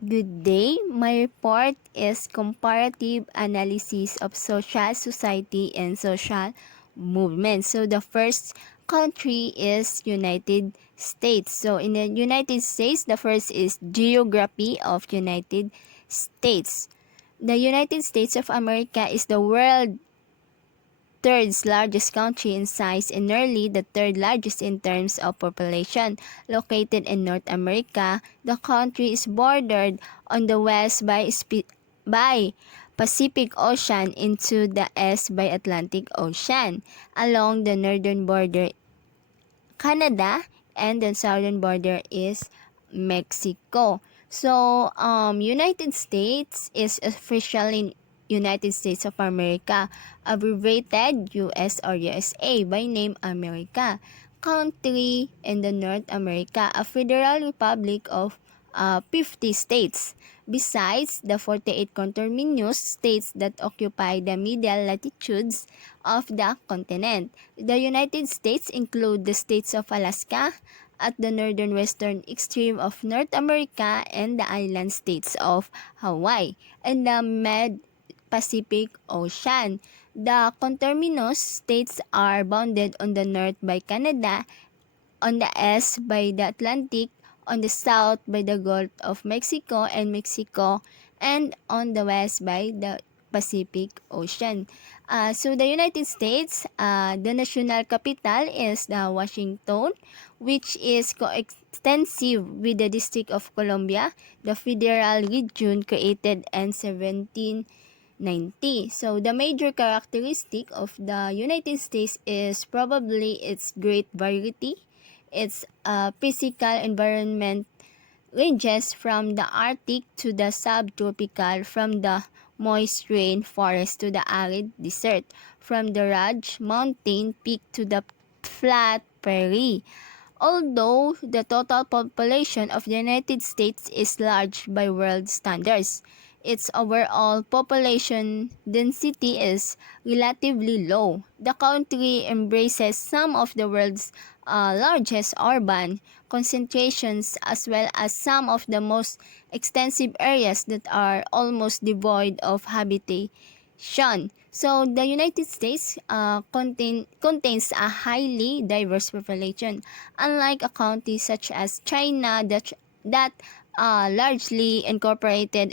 Good day. My report is comparative analysis of social society and social movement. So the first country is United States. So in the United States, the first is geography of United States. The United States of America is the world third largest country in size and nearly the third largest in terms of population. Located in North America, the country is bordered on the west by Pacific Ocean, into the east by Atlantic Ocean. Along the northern border, Canada, and the southern border is Mexico. So, United States is officially United States of America, abbreviated US or USA, by name America. Country in the North America, a federal republic of 50 states, besides the 48 conterminous states that occupy the medial latitudes of the continent. The United States include the states of Alaska at the northern western extreme of North America and the island states of Hawaii and the Pacific Ocean. The conterminous states are bounded on the north by Canada, on the east by the Atlantic, on the south by the Gulf of Mexico and Mexico, and on the west by the Pacific Ocean. So the United States, the national capital is the Washington, which is coextensive with the District of Columbia, the federal region created in 1790. So the major characteristic of the United States is probably its great variety. Its physical environment ranges from the Arctic to the subtropical, from the moist rainforest to the arid desert, from the rugged mountain peak to the flat prairie. Although the total population of the United States is large by world standards, its overall population density is relatively low. The country embraces some of the world's largest urban concentrations, as well as some of the most extensive areas that are almost devoid of habitation. So the United States contains a highly diverse population, unlike a country such as China that largely incorporated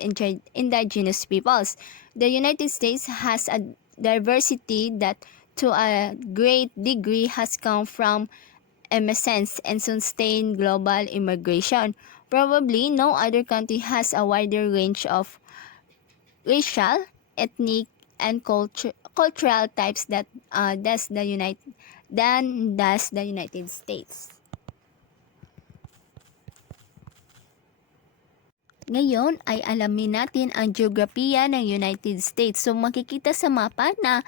indigenous peoples. The United States has a diversity that to a great degree has come from emergence and sustained global immigration. Probably no other country has a wider range of racial, ethnic, and cultural types than does the United States. Ngayon ay alamin natin ang geografiya ng United States. So makikita sa mapa na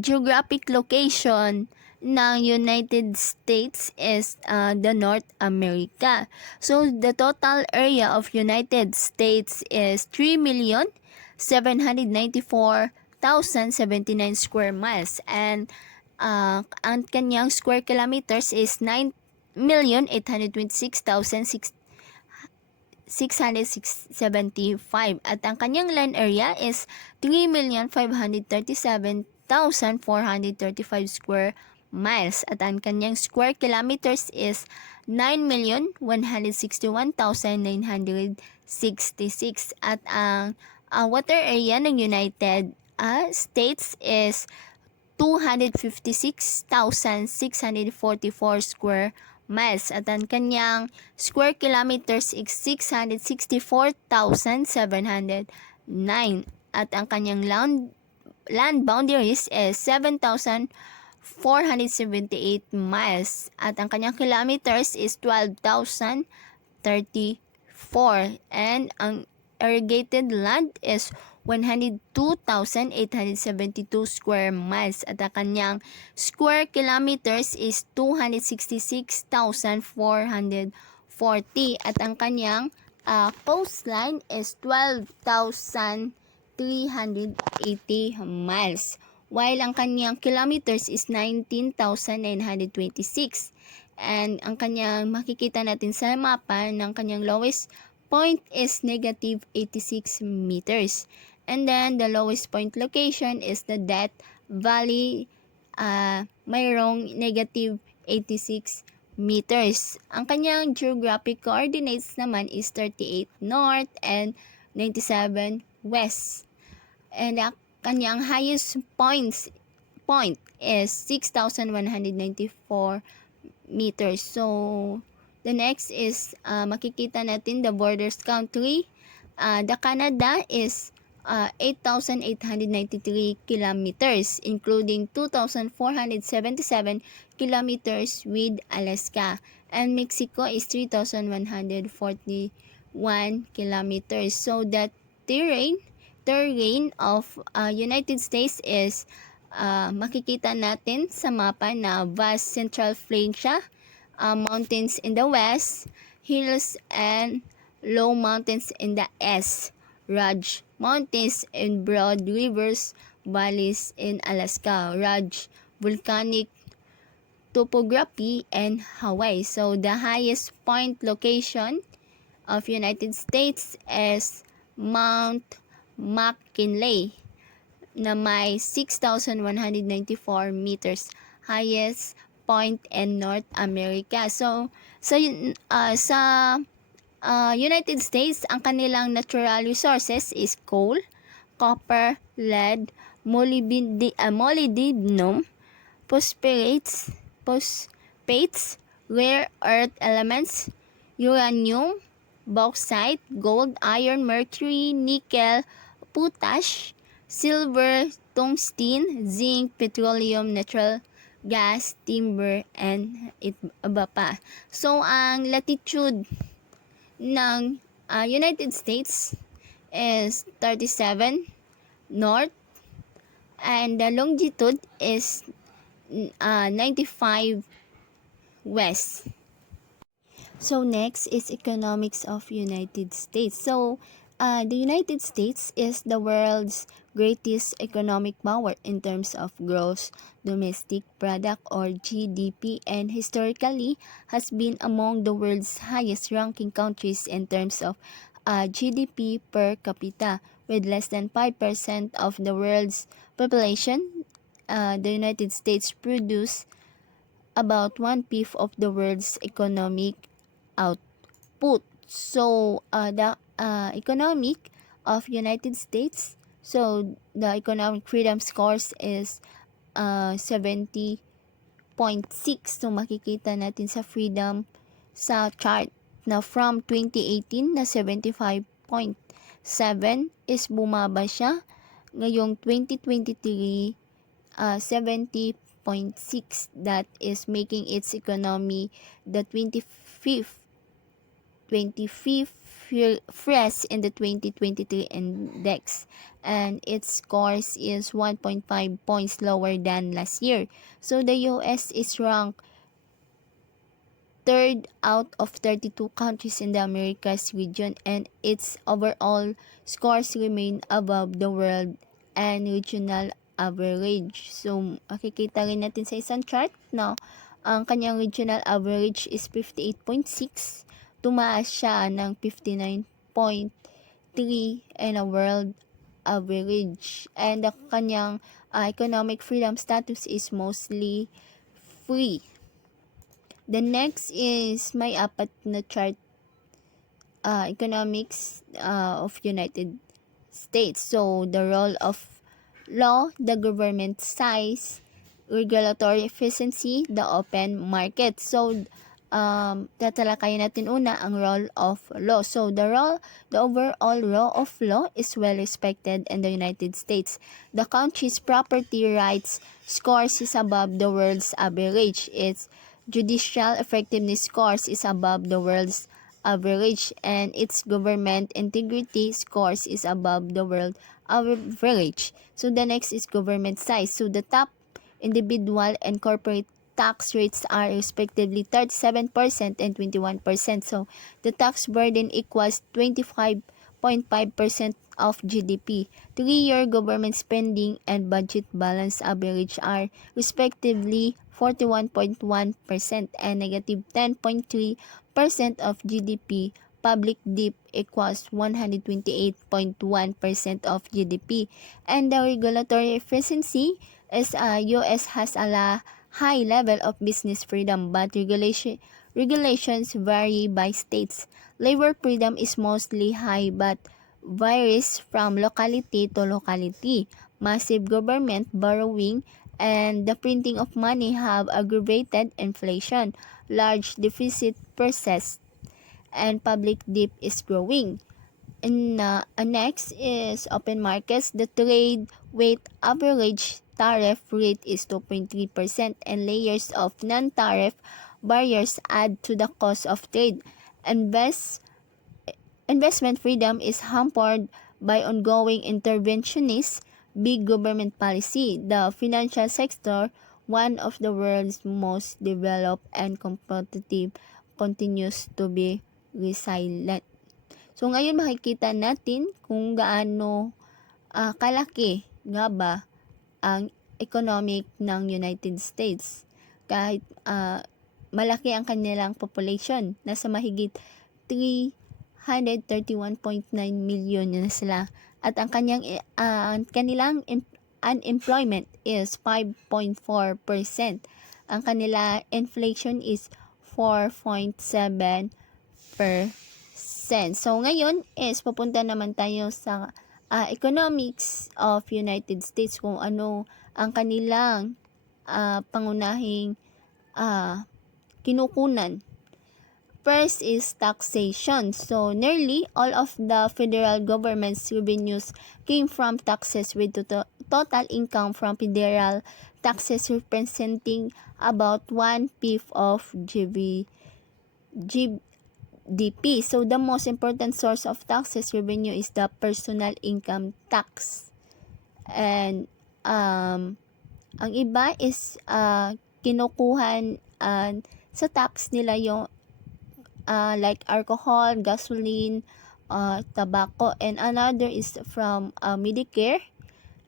geographic location ng United States is the North America. So the total area of United States is 3,794,079 square miles, and ang kanyang square kilometers is 9,826,675, at ang kanyang land area is 3,537,435 square miles, at ang kanyang square kilometers is 9,161,966, at ang water area ng United States is 256,644 square miles, at ang kanyang square kilometers is 664,709, at ang kanyang land boundaries is 7,478 miles, at ang kanyang kilometers is 12,034, and ang irrigated land is 102,872 square miles, at ang kanyang square kilometers is 266,440, at ang kanyang coastline is 12,380 miles, while ang kanyang kilometers is 19,926, and ang kanyang makikita natin sa mapa ng kanyang lowest point is negative 86 meters. And then the lowest point location is the Death Valley, mayroong negative 86 meters. Ang kanyang geographic coordinates naman is 38 north and 97 west. And ang kanyang highest point is 6,194 meters. So, the next is makikita natin the borders country. The Canada is 8,893 kilometers, including 2,477 kilometers with Alaska. And Mexico is 3,141 kilometers. So, the terrain of United States is makikita natin sa mapa na vast central plain siya, mountains in the west, hills and low mountains in the east, rugged mountains and broad rivers, valleys in Alaska, rugged volcanic topography and Hawaii. So the highest point location of United States is Mount McKinley na may 6,194 meters, highest point in North America. So sa United States, ang kanilang natural resources is coal, copper, lead, molybdenum, phosphates, rare earth elements, uranium, bauxite, gold, iron, mercury, nickel, potash, silver, tungsten, zinc, petroleum, natural gas, timber, and iba pa. So, ang latitude ng United States is 37 north and the longitude is 95 west. So next is economics of United States. So the United States is the world's greatest economic power in terms of gross domestic product or GDP, and historically has been among the world's highest ranking countries in terms of GDP per capita. With less than 5% of the world's population, the United States produce about 1/5 of the world's economic output. So the economic of United States, so the economic freedom scores is 70.6. So makikita natin sa freedom sa chart na from 2018 na 75.7 is bumaba siya. Ngayong 2023, 70.6, that is making its economy the 25th fresh in the 2023 index, and its scores is 1.5 points lower than last year. So the US is ranked third out of 32 countries in the Americas region, and its overall scores remain above the world and regional average. So makikita rin natin sa isang chart na ang kanyang regional average is 58.6, tumaas siya ng 59.3 and a world average, and the kanyang economic freedom status is mostly free. The next is may apat na chart, economics of United States. So the role of law, the government size, regulatory efficiency, the open market. So tatalakayin natin una ang role of law. So the overall role of law is well respected in the United States. The country's property rights scores is above the world's average. Its judicial effectiveness scores is above the world's average, and its government integrity scores is above the world average. So the next is government size. So the top individual and corporate tax rates are respectively 37% and 21%. So the tax burden equals 25.5% of GDP. 3-year government spending and budget balance average are respectively 41.1% and negative 10.3% of GDP. public debt equals 128.1% of GDP. And the regulatory efficiency is US has a high level of business freedom, but regulations vary by states. Labor freedom is mostly high but varies from locality to locality. Massive government borrowing and the printing of money have aggravated inflation. Large deficit persists and public debt is growing. And next is open markets. The trade weight average tariff rate is 2.3% and layers of non-tariff barriers add to the cost of trade. Investment freedom is hampered by ongoing interventionist big government policy. The financial sector, one of the world's most developed and competitive, continues to be resilient. So ngayon makikita natin kung gaano kalaki nga ba ang economic ng United States. Kahit malaki ang kanilang population, nasa mahigit 331.9 million na sila. At ang kanilang unemployment is 5.4%. Ang kanila inflation is 4.7%. So ngayon is pupunta naman tayo sa economics of United States, kung ano ang kanilang pangunahing kinukunan. First is taxation. So nearly all of the federal government's revenues came from taxes, with total income from federal taxes representing about 1/5 of GDP. So the most important source of taxes revenue is the personal income tax. And ang iba is kinukuhan sa tax nila yung like alcohol, gasoline, tobacco, and another is from Medicare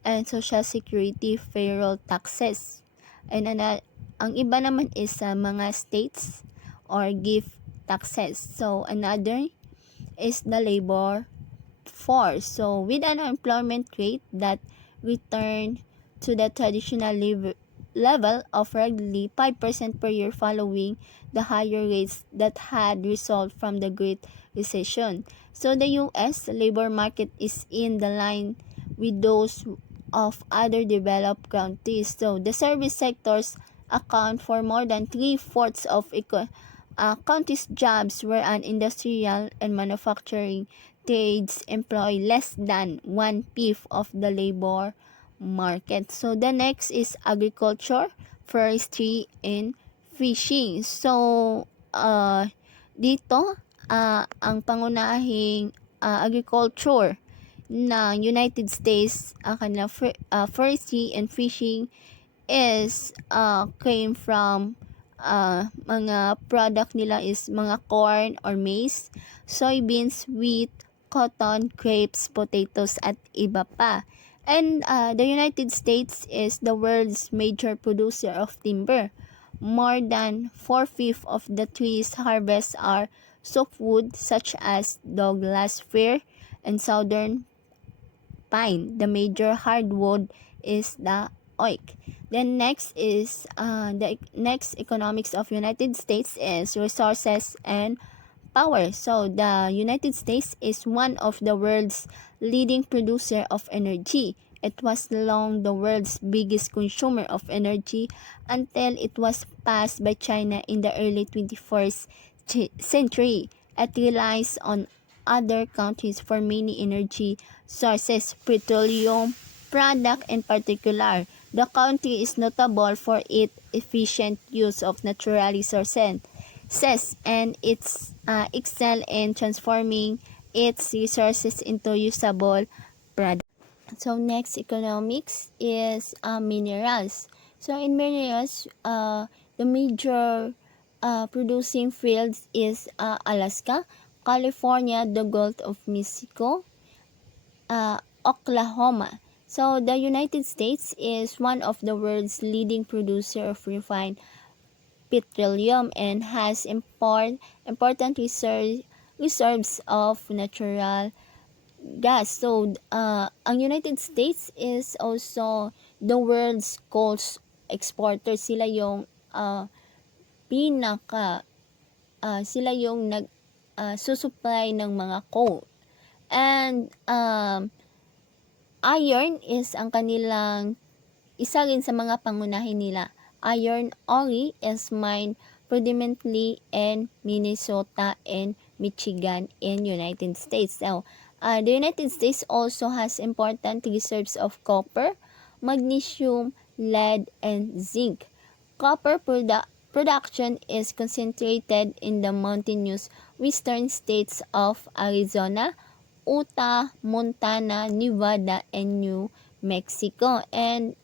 and Social Security payroll taxes. And ang iba naman is mga states or gift taxes. So another is the labor force. So with an unemployment rate that returned to the traditional level of roughly 5% per year following the higher rates that had resulted from the Great Recession. So the U.S. labor market is in the line with those of other developed countries. So the service sectors account for more than 3/4 of countries' jobs, whereas industrial and manufacturing trades employ less than 1/5 of the labor market. So the next is agriculture, forestry, and fishing. So dito ang pangunahing agriculture ng United States, kanilang forestry and fishing is came from mga product nila is mga corn or maize, soybeans, wheat, cotton, grapes, potatoes, at iba pa. And the United States is the world's major producer of timber. More than 4/5 of the trees harvested are softwood such as Douglas fir and southern pine. The major hardwood is the oak. Then next is the next economics of United States is resources and power. So the United States is one of the world's leading producer of energy. It was long the world's biggest consumer of energy until it was passed by China in the early 21st century. It relies on other countries for many energy sources, petroleum product in particular. The country is notable for its efficient use of natural resources and its excel in transforming its resources into usable products. So next economics is minerals. So in minerals, the major producing fields is Alaska, California, the Gulf of Mexico, Oklahoma. So the United States is one of the world's leading producer of refined petroleum and has important reserves of natural gas. So, ang United States is also the world's coal exporter. Sila yung sila yung susupply ng mga coal. And iron is ang kanilang isa rin sa mga pangunahin nila. Iron ore is mined predominantly in Minnesota and Michigan in United States. Now, the United States also has important reserves of copper, magnesium, lead, and zinc. Copper production is concentrated in the mountainous western states of Arizona, Utah, Montana, Nevada, and New Mexico. And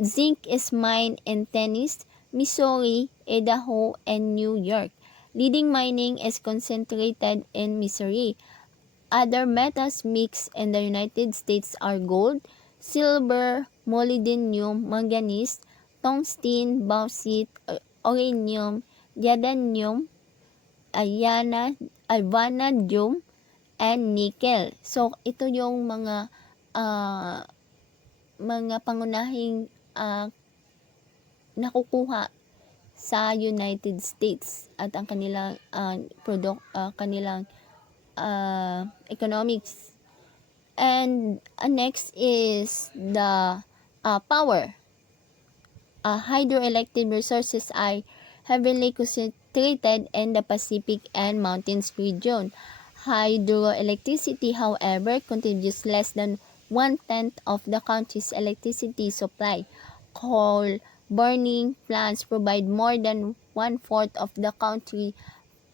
zinc is mined in Tennessee, Missouri, Idaho, and New York. Leading mining is concentrated in Missouri. Other metals mixed in the United States are gold, silver, molybdenum, manganese, tungsten, bauxite, uranium, jadanium, vanadium, and nickel. So, ito yung mga pangunahing nakukuha sa United States at ang kanilang economics. And next is the power. Hydroelectric resources are heavily concentrated in the Pacific and mountains region. Hydroelectricity, however, contributes less than 1/10 of the country's electricity supply. Coal-burning plants provide more than 1/4 of the country's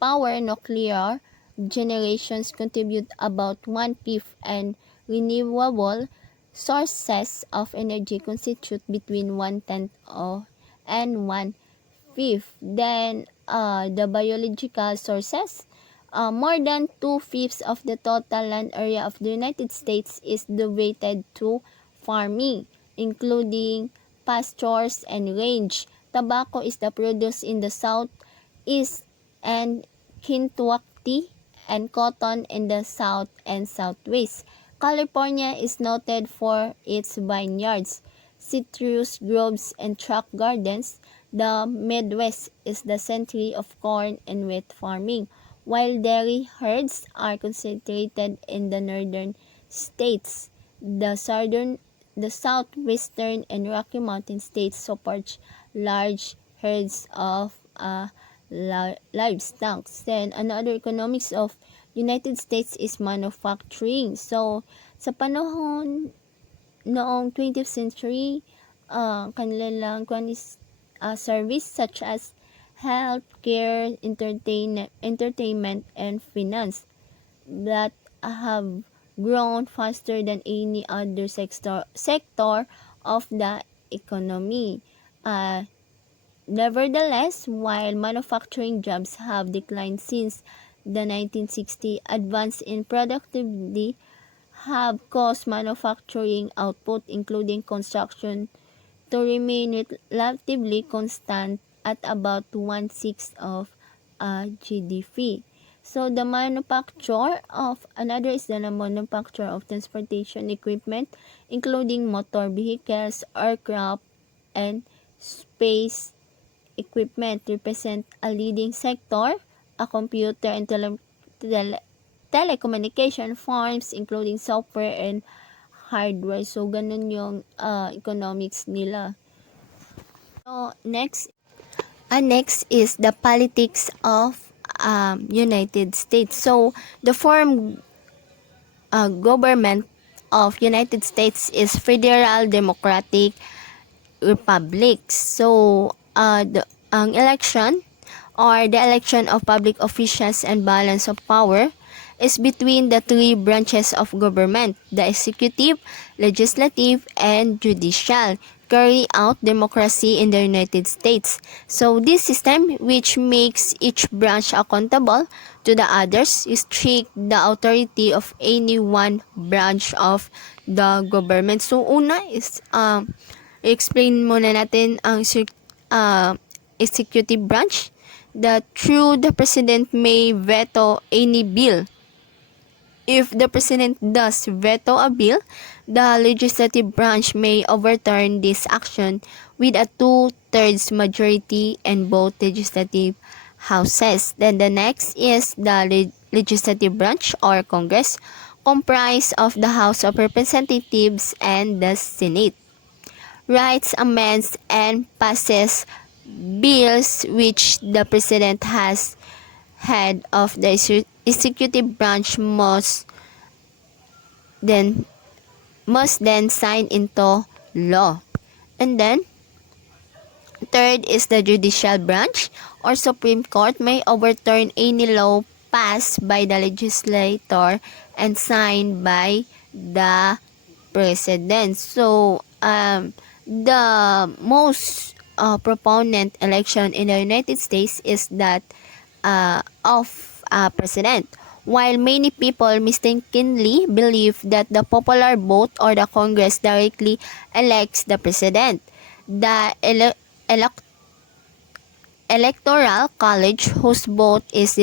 power. Nuclear generations contribute about 1/5, and renewable sources of energy constitute between 1/10 and 1/5. Then, the biological sources, more than 2/5 of the total land area of the United States is devoted to farming, including pastures and range. Tobacco is the produce in the southeast and Kentucky, and cotton in the south and southwest. California is noted for its vineyards, citrus groves, and truck gardens. The Midwest is the center of corn and wheat farming, while dairy herds are concentrated in the northern states. The southwestern and Rocky Mountain states support large herds of livestock. Then, another economics of United States is manufacturing. So, sa panahon noong 20th century, kanilang service such as healthcare, entertainment, and finance that have grown faster than any other sector of the economy. Nevertheless, while manufacturing jobs have declined since the 1960s, advances in productivity have caused manufacturing output, including construction, to remain relatively constant at about 1/6 of GDP. So, the manufacture of transportation equipment, including motor vehicles, aircraft, and space equipment, represent a leading sector. A computer and telecommunication firms, including software and hardware. So, ganun yung economics nila. So, next is the politics of United States. So, the form government of United States is Federal Democratic Republic. So, ang election or the election of public officials and balance of power is between the three branches of government, the executive, legislative, and judicial, carry out democracy in the United States. So this system, which makes each branch accountable to the others, restrict the authority of any one branch of the government. So una is explain muna natin ang executive branch. that through the President may veto any bill. If the President does veto a bill, the legislative branch may overturn this action with a two-thirds majority in both legislative houses. Then the next is the legislative branch or Congress, comprised of the House of Representatives and the Senate. Writes, amends, and passes bills which the President has head of the executive branch then must then sign into law. And then third is the judicial branch or Supreme Court may overturn any law passed by the legislator and signed by the president. So the most proponent election in the United States is that of president. While many people mistakenly believe that the popular vote or the Congress directly elects the president, the Electoral College, whose vote is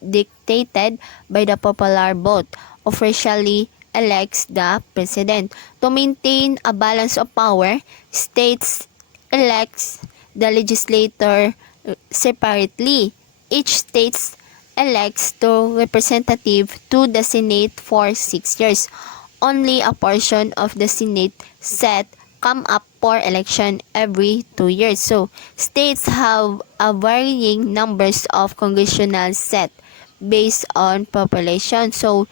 dictated by the popular vote, officially elects the president. To maintain a balance of power, states elects the legislator separately. Each state elects two representatives to the Senate for 6 years. Only a portion of the Senate seat come up for election every 2 years. So, states have a varying numbers of congressional seats based on population. So,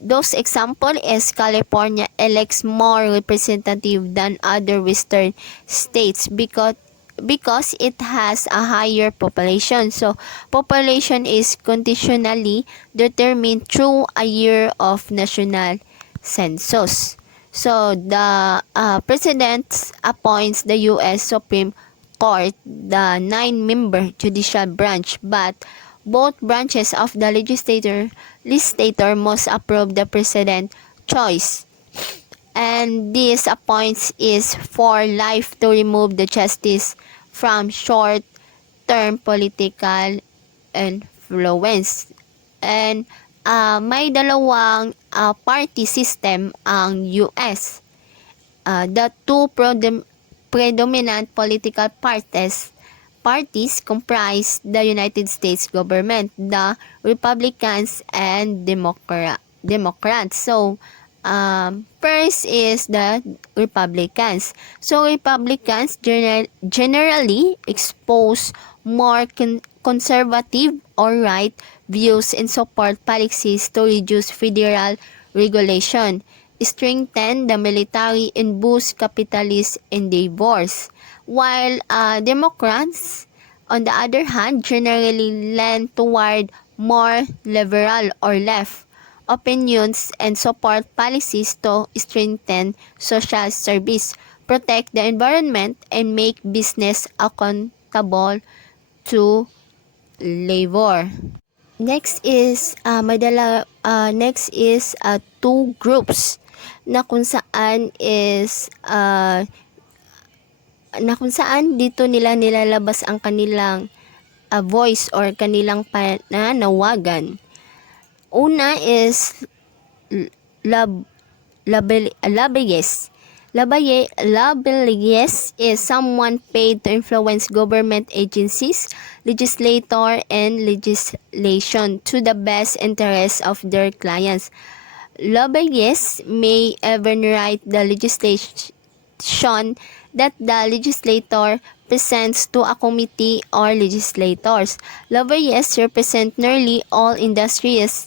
those example is California elects more representative than other western states because it has a higher population. So, population is conditionally determined through a year of national census. So, the President appoints the U.S. Supreme Court, the 9-member judicial branch, but both branches of the legislator must approve the President choice. And this appoints is for life to remove the justice from short-term political influence. And may dalawang party system ang US. The two predominant political parties comprise the United States government, the Republicans and Democrats. So, first is the Republicans. So, Republicans generally expose more conservative or right views and support policies to reduce federal regulation, strengthen the military, and boost capitalist endeavors. While Democrats, on the other hand, generally lean toward more liberal or left opinions and support policies to strengthen social service, protect the environment, and make business accountable to labor. Next is two groups na kung saan dito nila nilalabas ang kanilang voice or kanilang pananawagan. Una is lobbyists. Lobbyists is someone paid to influence government agencies, legislator, and legislation to the best interests of their clients. Lobbyists may even write the legislation that the legislator presents to a committee or legislators. Lobbyists represent nearly all industries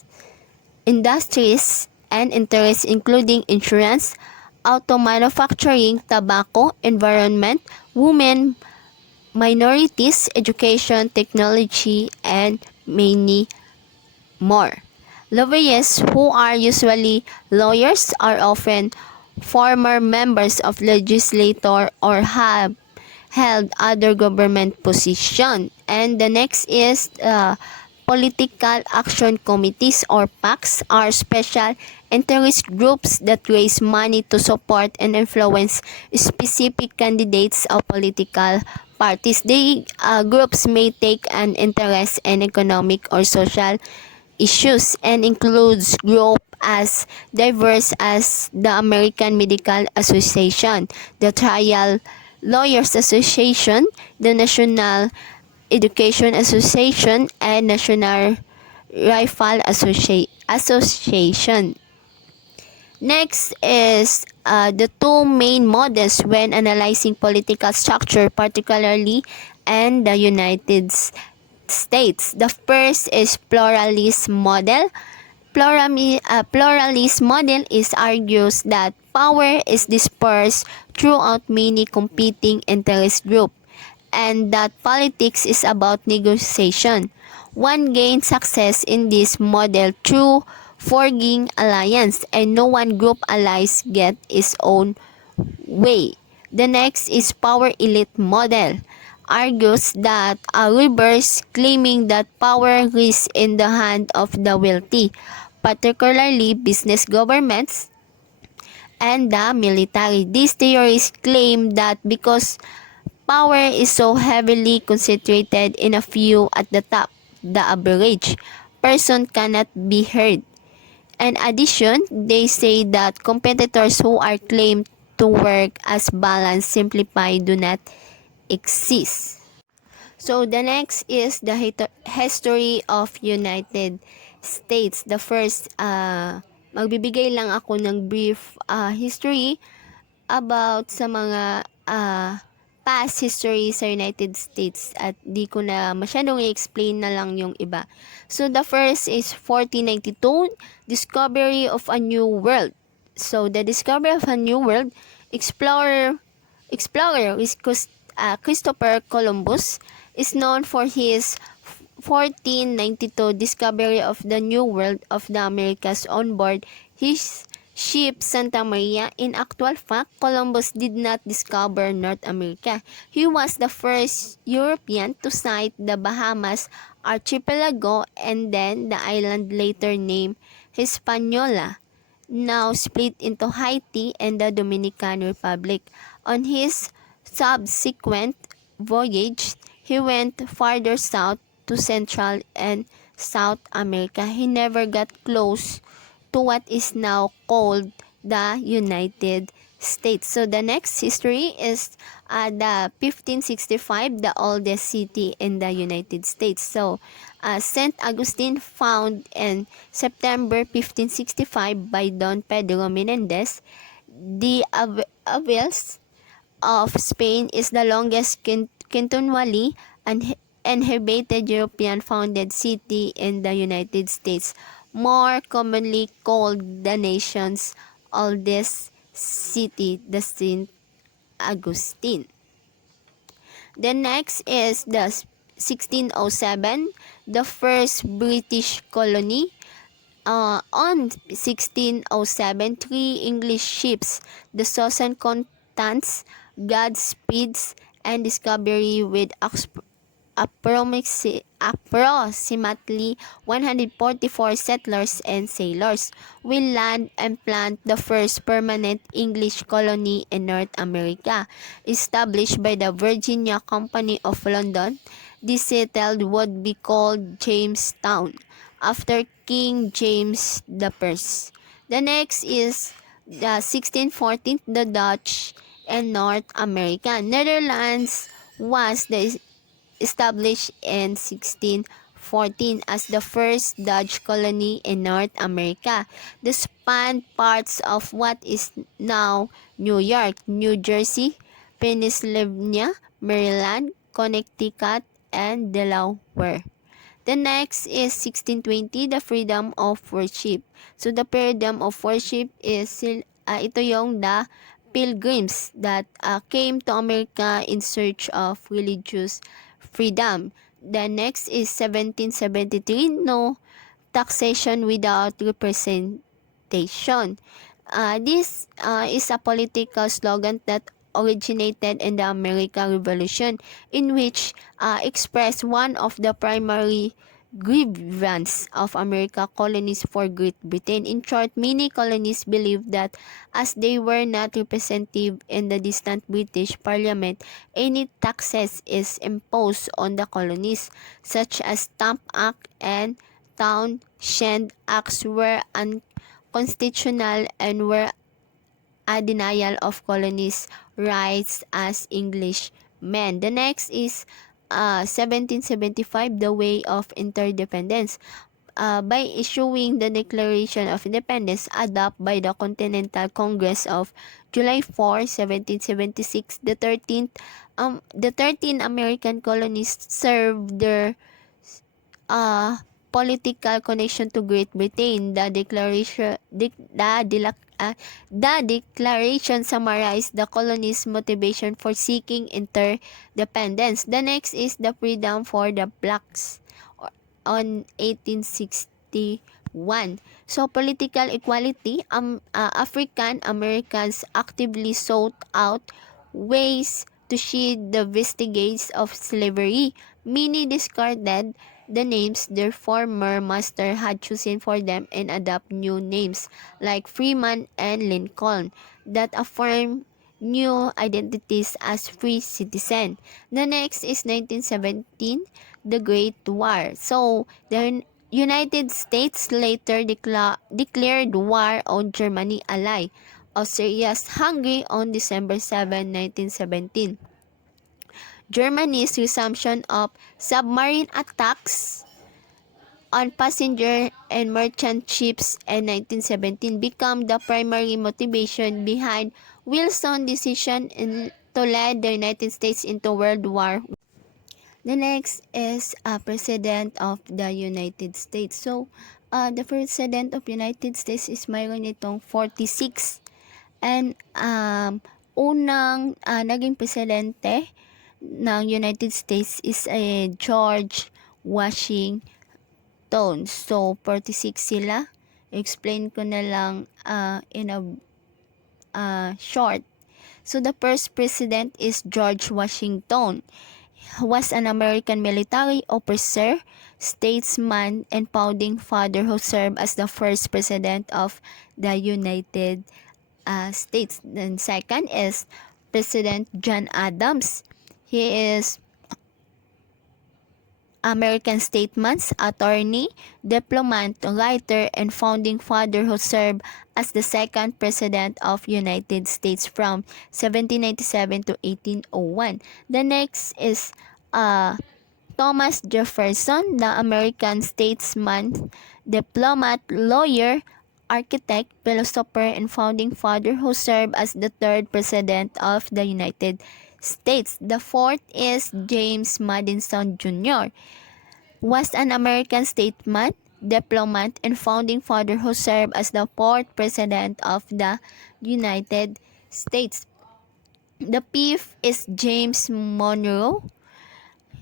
and interests including insurance, auto manufacturing, tobacco, environment, women, minorities, education, technology, and many more. Lobbyists, who are usually lawyers, are often former members of legislature or have held other government position. And the next is political action committees or PACs are special interest groups that raise money to support and influence specific candidates of political parties. They groups may take an interest in economic or social issues and includes group as diverse as the American Medical Association, the Trial Lawyers Association, the National Education Association, and National Rifle Association. Next is the two main models when analyzing political structure, particularly in the United States. The first is pluralist model. Pluralist model is argues that power is dispersed throughout many competing interest groups and that politics is about negotiation. One gains success in this model through forging alliance and no one group allies get its own way. The next is power elite model. Argues that a reverse claiming that power is in the hand of the wealthy, particularly business governments and the military. These theories claim that because power is so heavily concentrated in a few at the top, the average person cannot be heard. In addition, they say that competitors who are claimed to work as balance simplify do not exist. So the next is the history of United States. The first, magbibigay lang ako ng brief history about sa mga past history sa United States at di ko na masyadong i-explain na lang yung iba. So the first is 1492, discovery of a new world. So the discovery of a new world, explorer is Christopher Columbus is known for his 1492 discovery of the New World of the Americas on board his ship Santa Maria. In actual fact, Columbus did not discover North America. He was the first European to sight the Bahamas archipelago and then the island later named Hispaniola, now split into Haiti and the Dominican Republic. On his subsequent voyage, he went farther south to Central and South America. He never got close to what is now called the United States. So the next history is the 1565, the oldest city in the United States. So St. Augustine, found in September 1565 by Don Pedro Menendez. The Avils of Spain is the longest continually inhabited European founded city in the United States, more commonly called the nation's oldest city, the St. Augustine. The next is the 1607, the first British colony. On 1607, three English ships, the Susan Constance, Godspeeds, and Discovery with approximately 144 settlers and sailors, will land and plant the first permanent English colony in North America, established by the Virginia Company of London. This settled would be called Jamestown, after King James I. The next is the 1614, the Dutch and North America. Netherlands was established in 1614 as the first Dutch colony in North America. They spanned parts of what is now New York, New Jersey, Pennsylvania, Maryland, Connecticut, and Delaware. The next is 1620, the freedom of worship. So the freedom of worship is ito yung the pilgrims that came to America in search of religious freedom. The next is 1773, no taxation without representation. This is a political slogan that originated in the American Revolution, in which expressed one of the primary grievance of America colonies for Great Britain. In short, many colonies believed that as they were not representative in the distant British Parliament, any taxes is imposed on the colonies, such as Stamp Act and Townshend Acts, were unconstitutional and were a denial of colonies' rights as Englishmen. The next is 1775, the way of interdependence. By issuing the Declaration of Independence adopted by the Continental Congress of July 4, 1776, the 13 American colonies served their uh, political connection to Great Britain. The declaration summarized the colony's motivation for seeking interdependence. The next is the freedom for the blacks on 1861. So political equality, African Americans actively sought out ways to shed the vestiges of slavery. Many discarded the names their former master had chosen for them and adopt new names like Freeman and Lincoln that affirm new identities as free citizen. The next is 1917, the Great War. So, the United States later declared war on Germany ally Austria's Hungary on December 7, 1917. Germany's resumption of submarine attacks on passenger and merchant ships in 1917 became the primary motivation behind Wilson's decision to lead the United States into World War. The next is President of the United States. So, the President of United States is mayroon itong 46. And unang naging presidente ng United States is George Washington. So, 46 sila. Explain ko na lang in a short. So, the first president is George Washington. Was an American military officer, statesman, and founding father who served as the first president of the United States. Then second is President John Adams. He is American statesman, attorney, diplomat, writer, and founding father who served as the second president of United States from 1797 to 1801. The next is Thomas Jefferson, the American statesman, diplomat, lawyer, architect, philosopher, and founding father who served as the third president of the United States. The fourth is James Madison Jr. Was an American statesman, diplomat, and founding father who served as the fourth president of the United States. The fifth is James Monroe.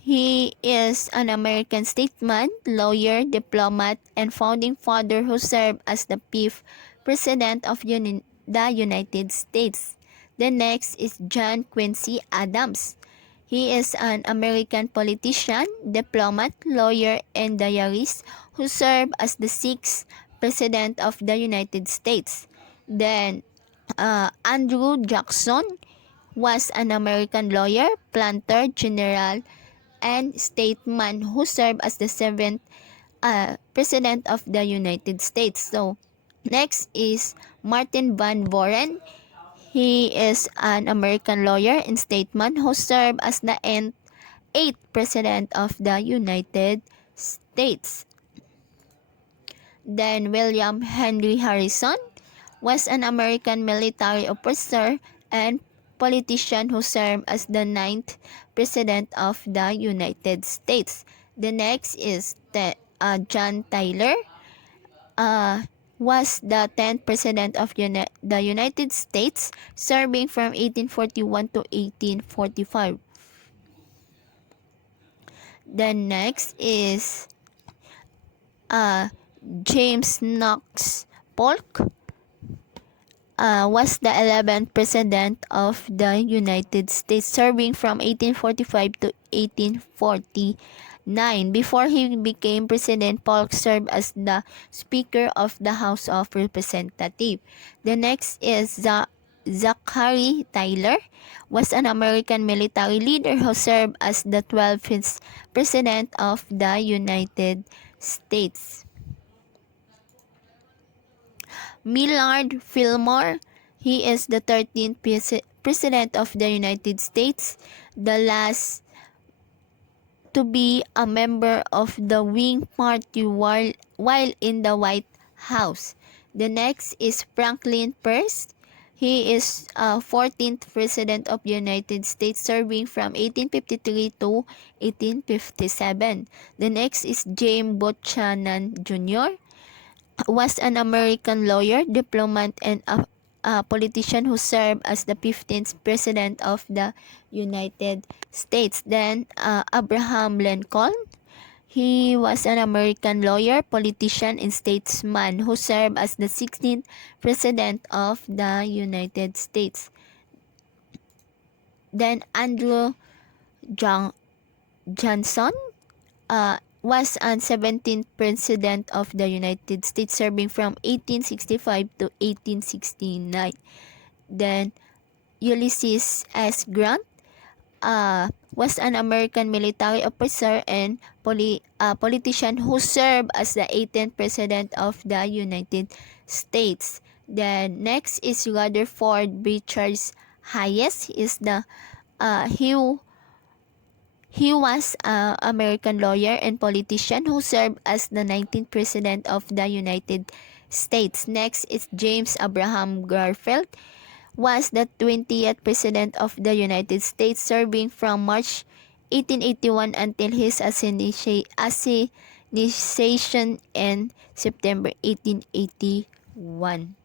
He is an American statesman, lawyer, diplomat, and founding father who served as the fifth president of the United States. The next is John Quincy Adams. He is an American politician, diplomat, lawyer, and diarist who served as the sixth president of the United States. Then, Andrew Jackson was an American lawyer, planter, general, and statesman who served as the seventh president of the United States. So, next is Martin Van Buren. He is an American lawyer and statesman who served as the eighth president of the United States. Then William Henry Harrison was an American military officer and politician who served as the ninth president of the United States. The next is John Tyler. Was the 10th president of the United States, serving from 1841 to 1845. The next is James Knox Polk. Was the 11th president of the United States, serving from 1845 to 1849. Before he became president, Polk served as the Speaker of the House of Representatives. The next is Zachary Taylor, was an American military leader who served as the 12th President of the United States. Millard Fillmore, he is the 13th President of the United States, the last to be a member of the Wing Party while in the White House. The next is Franklin Pierce. He is 14th President of the United States, serving from 1853 to 1857. The next is James Buchanan Jr., was an American lawyer, diplomat, and a politician who served as the 15th President of the United States. Then Abraham Lincoln. He was an American lawyer, politician, and statesman who served as the 16th President of the United States. Then Andrew Johnson was an 17th President of the United States, serving from 1865 to 1869. Then Ulysses S. Grant was an American military officer and politician who served as the 18th President of the United States. Then next is Rutherford B. Hayes. He was an American lawyer and politician who served as the 19th President of the United States. Next is James Abraham Garfield, was the 20th President of the United States, serving from March 1881 until his assassination in September 1881.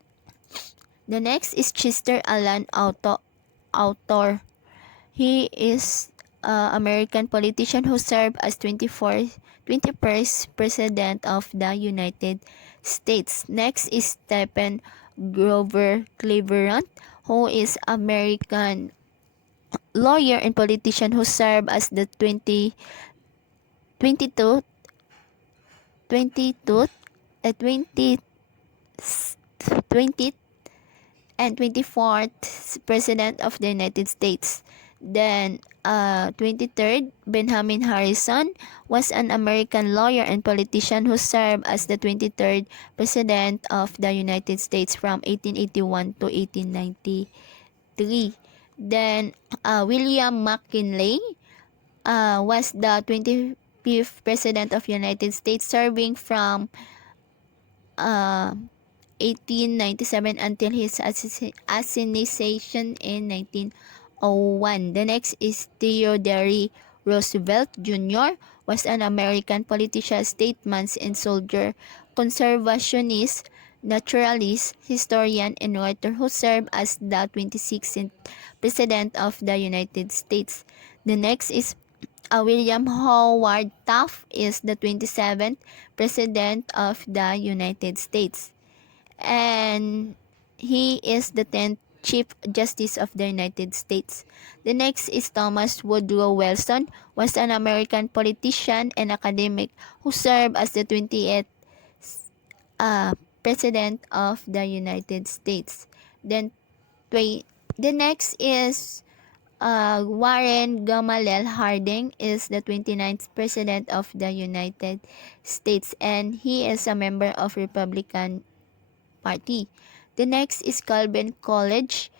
The next is Chester Alan Autor. He is American politician who served as 21st President of the United States. Next is Stephen Grover Cleveland, who is American lawyer and politician who served as the 20 and 24th President of the United States. Then 23rd, Benjamin Harrison was an American lawyer and politician who served as the 23rd President of the United States from 1881 to 1893. Then William McKinley was the 25th President of the United States, serving from 1897 until his assassination in 1901. The next is Theodore Roosevelt Jr. was an American politician, statesman, and soldier, conservationist, naturalist, historian, and writer who served as the 26th President of the United States. The next is William Howard Taft is the 27th President of the United States. And he is the 10th Chief Justice of the United States. The next is Thomas Woodrow Wilson, was an American politician and academic who served as the 20th President of the United States. Then the next is Warren Gamaliel Harding is the 29th President of the United States, and he is a member of Republican Party. The next is Calvin Coolidge,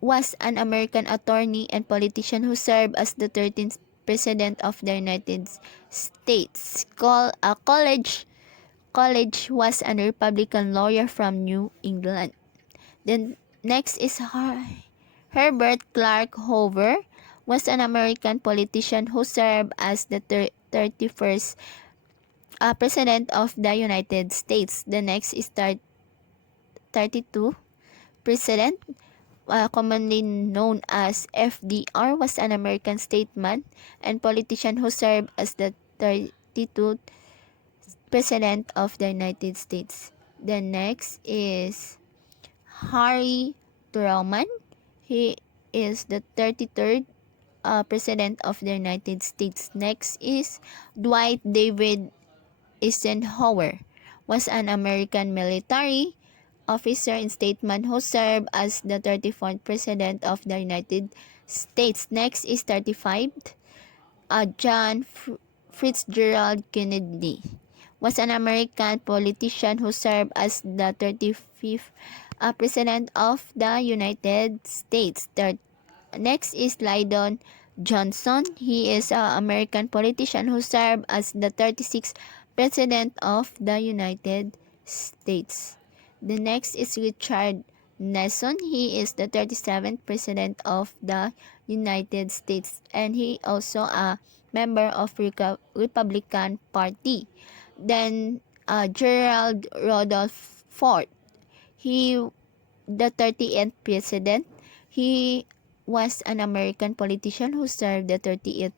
was an American attorney and politician who served as the 13th President of the United States. Coolidge was a Republican lawyer from New England. Then next is Herbert Clark Hoover, was an American politician who served as the 31st President of the United States. The next is 32 President, commonly known as FDR, was an American statesman and politician who served as the 32nd President of the United States. The next is Harry Truman. He is the 33rd President of the United States. Next is Dwight David Eisenhower, was an American military officer and statesman who served as the 34th President of the United States. Next is 35. John Fitzgerald Kennedy was an American politician who served as the 35th President of the United States. Next is Lyndon Johnson. He is an American politician who served as the 36th President of the United States. The next is Richard Nixon. He is the 37th President of the United States, and he also a member of Republican Party. Then Gerald Rudolph Ford. He the 30th President. He was an American politician who served the 30th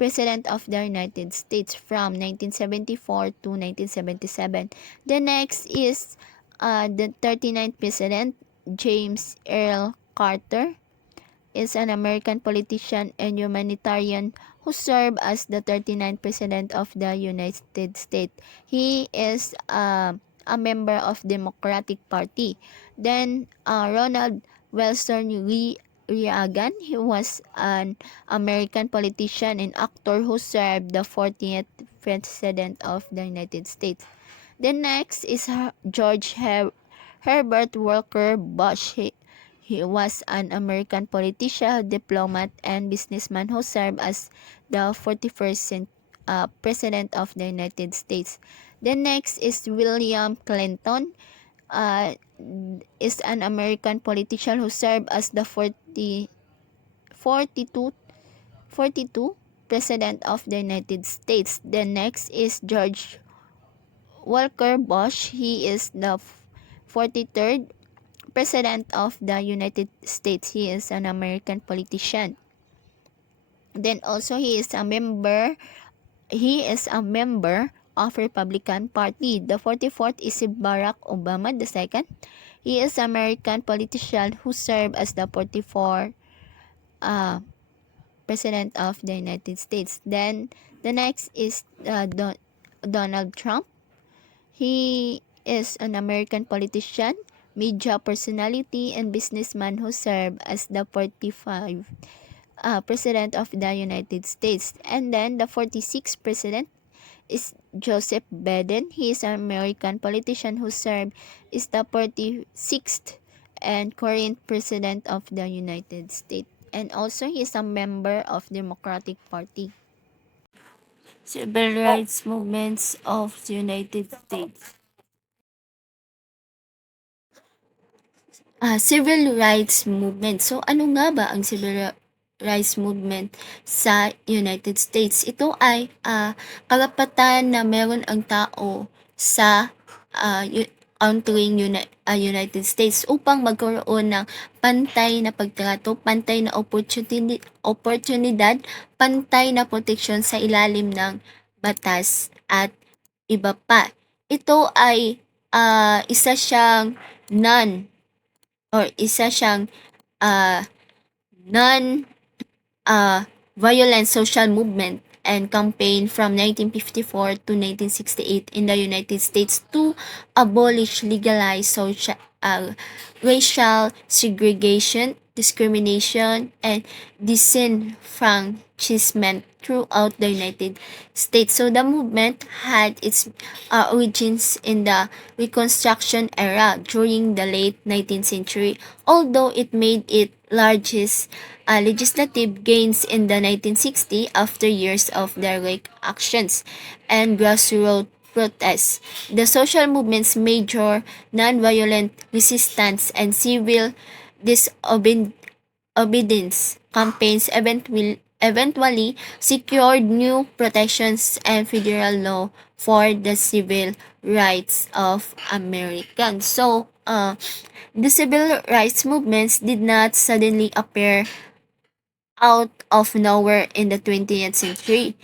President of the United States from 1974 to 1977. The next is the 39th President, James Earl Carter, is an American politician and humanitarian who served as the 39th President of the United States. He is a member of Democratic Party. Then Ronald Wilson Reagan, he was an American politician and actor who served the 40th President of the United States. The next is George Herbert Walker Bush. He was an American politician, diplomat, and businessman who served as the 41st President of the United States. The next is William Clinton. Is an American politician who served as the 42 President of the United States. The next is George Walker Bush. He is the 43rd President of the United States. He is an American politician. Then also he is a member of Republican Party. The 44th is Barack Obama II. He is an American politician who served as the 44th President of the United States. Then the next is Donald Trump. He is an American politician, media personality, and businessman who served as the 45th President of the United States. And then the 46th President is Joseph Biden. He is an American politician who served as the 46th and current President of the United States. And also he is a member of Democratic Party. Civil rights movements of the United States. Civil rights movement. So ano nga ba ang civil rights movement sa United States? Ito ay karapatan na meron ang tao sa countrying United States upang magkaroon ng pantay na pagtrato, pantay na oportunidad, pantay na proteksyon sa ilalim ng batas at iba pa. Ito ay isa siyang non-violent social movement and campaign from 1954 to 1968 in the United States to abolish legalized racial segregation, discrimination, and disenfranchisement throughout the United States. So the movement had its origins in the Reconstruction era during the late 19th century, although it made its largest legislative gains in the 1960s after years of direct actions and grassroots protests. The social movement's major nonviolent resistance and civil disobedience campaigns eventually secured new protections and federal law for the civil rights of Americans. So, the civil rights movements did not suddenly appear out of nowhere in the 20th century.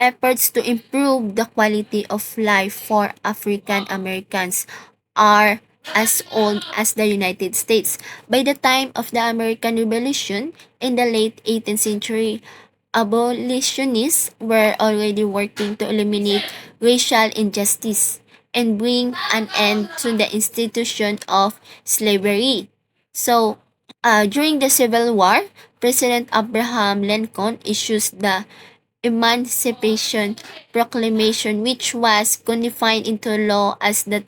Efforts to improve the quality of life for African Americans are as old as the United States. By the time of the American Revolution in the late 18th century, abolitionists were already working to eliminate racial injustice and bring an end to the institution of slavery. So, during the Civil War, President Abraham Lincoln issues the Emancipation Proclamation, which was codified into law as the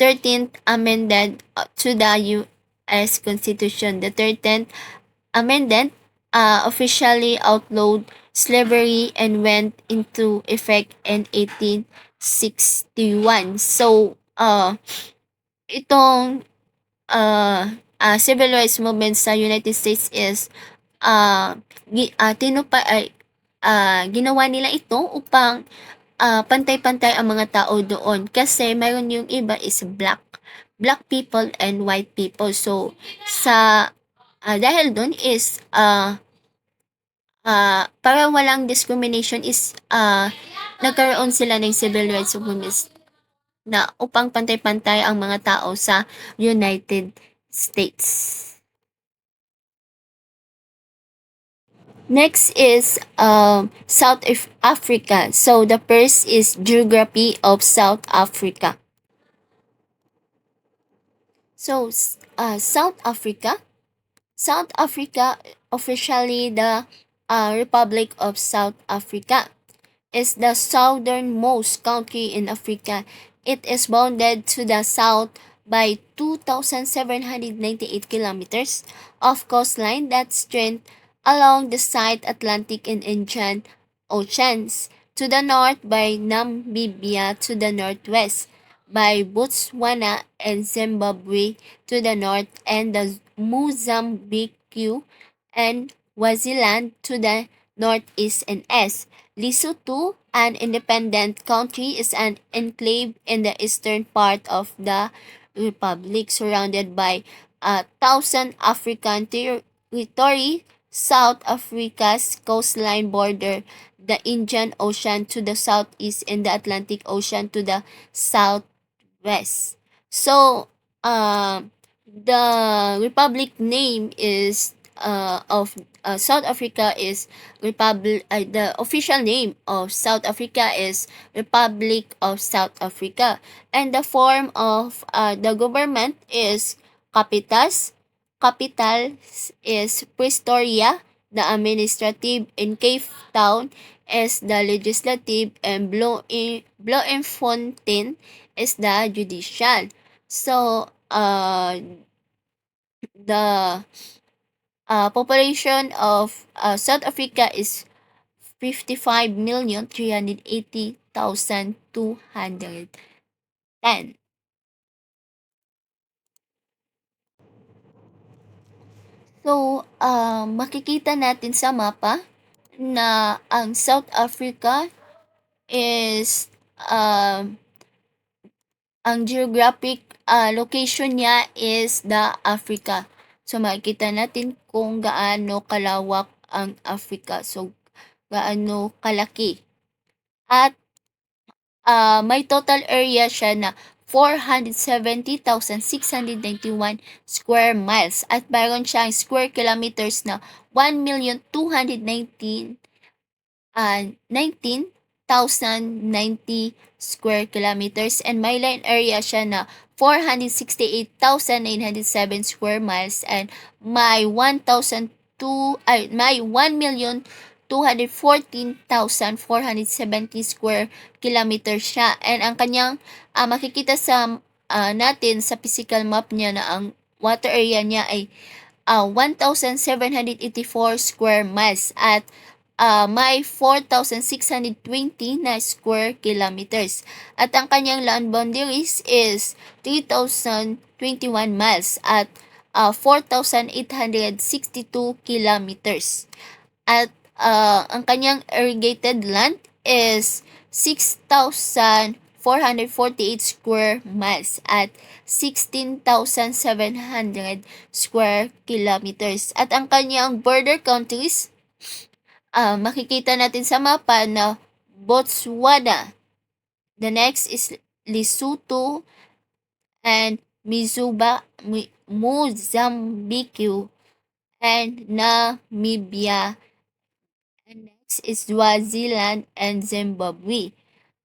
13th Amendment to the U.S. Constitution. The 13th Amendment officially outlawed slavery and went into effect in 1861. So, itong civil rights movement sa United States is ginawa nila ito upang pantay-pantay ang mga tao doon kasi mayroon yung iba is black people and white people. So sa dahil doon is para walang discrimination is nagkaroon sila ng civil rights movements na upang pantay-pantay ang mga tao sa United States. Next is South Africa. So the first is geography of South Africa. So South Africa. South Africa, officially the Republic of South Africa, is the southernmost country in Africa. It is bounded to the south by 2,798 kilometers of coastline that stretch along the South Atlantic and Indian Oceans, to the north by Namibia, to the northwest by Botswana and Zimbabwe to the north, and the Mozambique and Swaziland to the northeast and east. Lesotho, an independent country, is an enclave in the eastern part of the republic, surrounded by a thousand African territory. South Africa's coastline border the Indian Ocean to the southeast and the Atlantic Ocean to the southwest. So, the republic name is of South Africa is Republic. The official name of South Africa is Republic of South Africa, and the form of the government is Capitas. Capital is Pretoria. The administrative in Cape Town is the legislative, and Bloemfontein is the judicial. So, the population of South Africa is 55,380,210. So, makikita natin sa mapa na ang South Africa is ang geographic location niya is the Africa. So, makikita natin kung gaano kalawak ang Africa. So, gaano kalaki. At may total area siya na 470,691 square miles. At mayroon siyang square kilometers na 1,219,090 square kilometers, and may land area siya na 468,907 square miles, and may 1,214,470 square kilometers siya. And ang kanyang makikita sa natin sa physical map niya na ang water area niya ay 1,784 square miles at may 4,620 na square kilometers. At ang kanyang land boundaries is 3,021 miles at 4,862 kilometers. At ang kanyang irrigated land is 6,448 square miles at 16,700 square kilometers. At ang kanyang border countries, makikita natin sa mapa na Botswana. The next is Lesotho, and Mozambique, and Namibia. And next is Swaziland and Zimbabwe.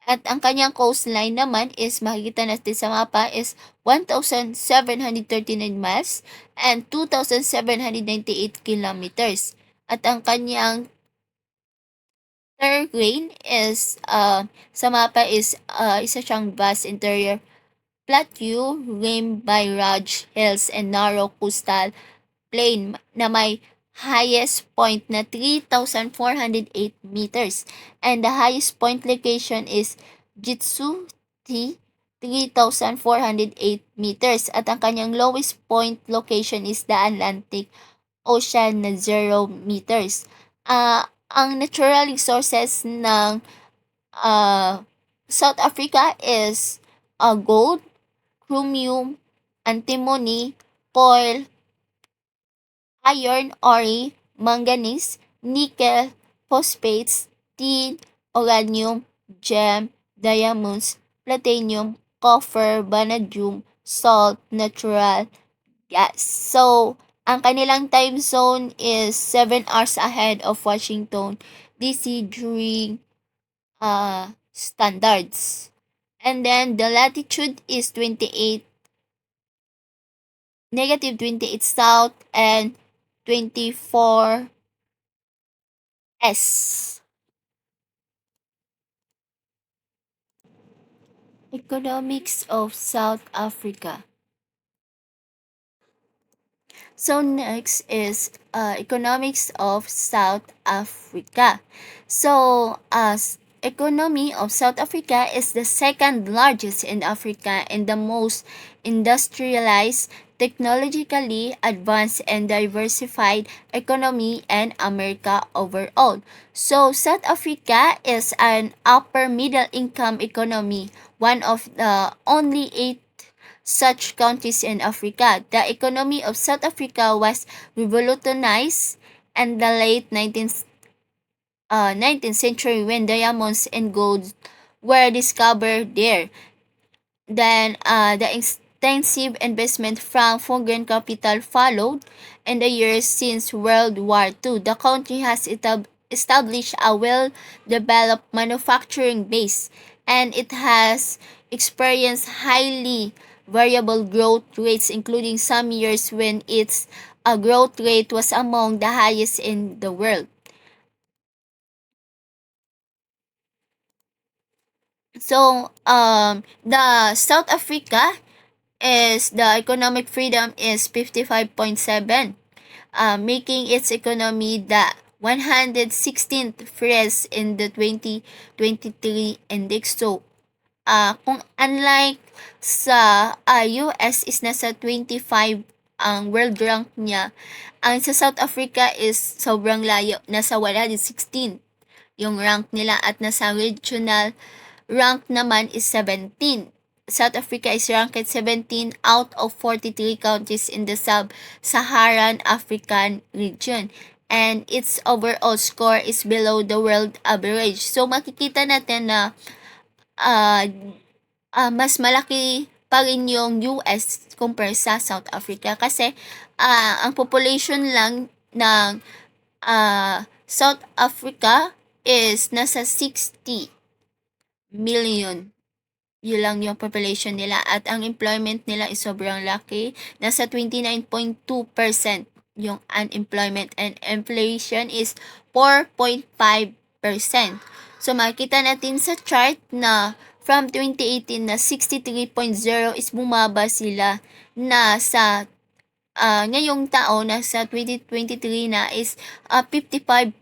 At ang kanyang coastline naman is makikita natin sa mapa is 1,739 miles and 2,798 kilometers. At ang kanyang terrain is sa mapa is isa siyang vast interior plateau rimmed by rugged hills and narrow coastal plain na may highest point na 3,408 meters. And the highest point location is Jitsu T 3,408 meters. At ang kanyang lowest point location is the Atlantic Ocean na 0 meters. Ang natural resources ng South Africa is gold, chromium, antimony, coal, iron ore, manganese, nickel, phosphates, tin, uranium, gem, diamonds, platinum, copper, vanadium, salt, natural gas. So, ang kanilang time zone is 7 hours ahead of Washington DC during standards. And then the latitude is -28 south and 24 S. Economics of South Africa. So next is economics of South Africa. So economy of South Africa is the second largest in Africa and the most industrialized, technologically advanced and diversified economy in America overall. So South Africa is an upper middle income economy, one of the only eight such countries in Africa. The economy of South Africa was revolutionized in the late 19th century when diamonds and gold were discovered there. Then the extensive investment from foreign capital followed in the years since World War II. The country has established a well-developed manufacturing base, and it has experienced highly variable growth rates, including some years when its growth rate was among the highest in the world. So, the South Africa is the economic freedom is 55.7, making its economy the 116th freest in the 2023 index. So, kung unlike sa US is nasa 25 ang world rank niya, ang sa South Africa is sobrang layo, nasa 116 yung rank nila at nasa regional rank naman is 17. South Africa is ranked 17 out of 43 countries in the sub-Saharan African region. And its overall score is below the world average. So makikita natin na mas malaki pa rin yung US compare sa South Africa kasi ang population lang ng South Africa is nasa 60 million. Yun lang yung population nila at ang employment nila is sobrang laki. Nasa 29.2% yung unemployment and inflation is 4.5%. So makita natin sa chart na from 2018 na 63.0 is bumaba sila na sa ngayong taon na sa 2023 na is 55.7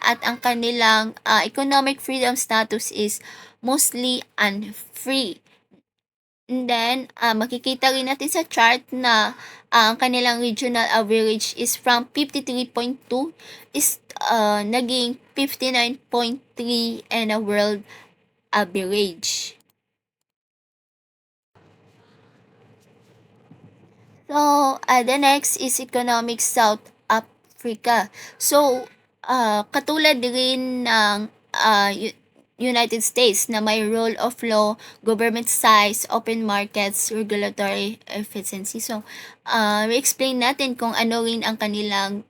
at ang kanilang economic freedom status is mostly unfree. And then, makikita rin natin sa chart na ang kanilang regional average is from 53.2 is naging 59.3 and a world average. So, the next is economic South Africa. So, katulad rin ng United States na may rule of law, government size, open markets, regulatory efficiency. So, i-explain natin kung ano rin ang kanilang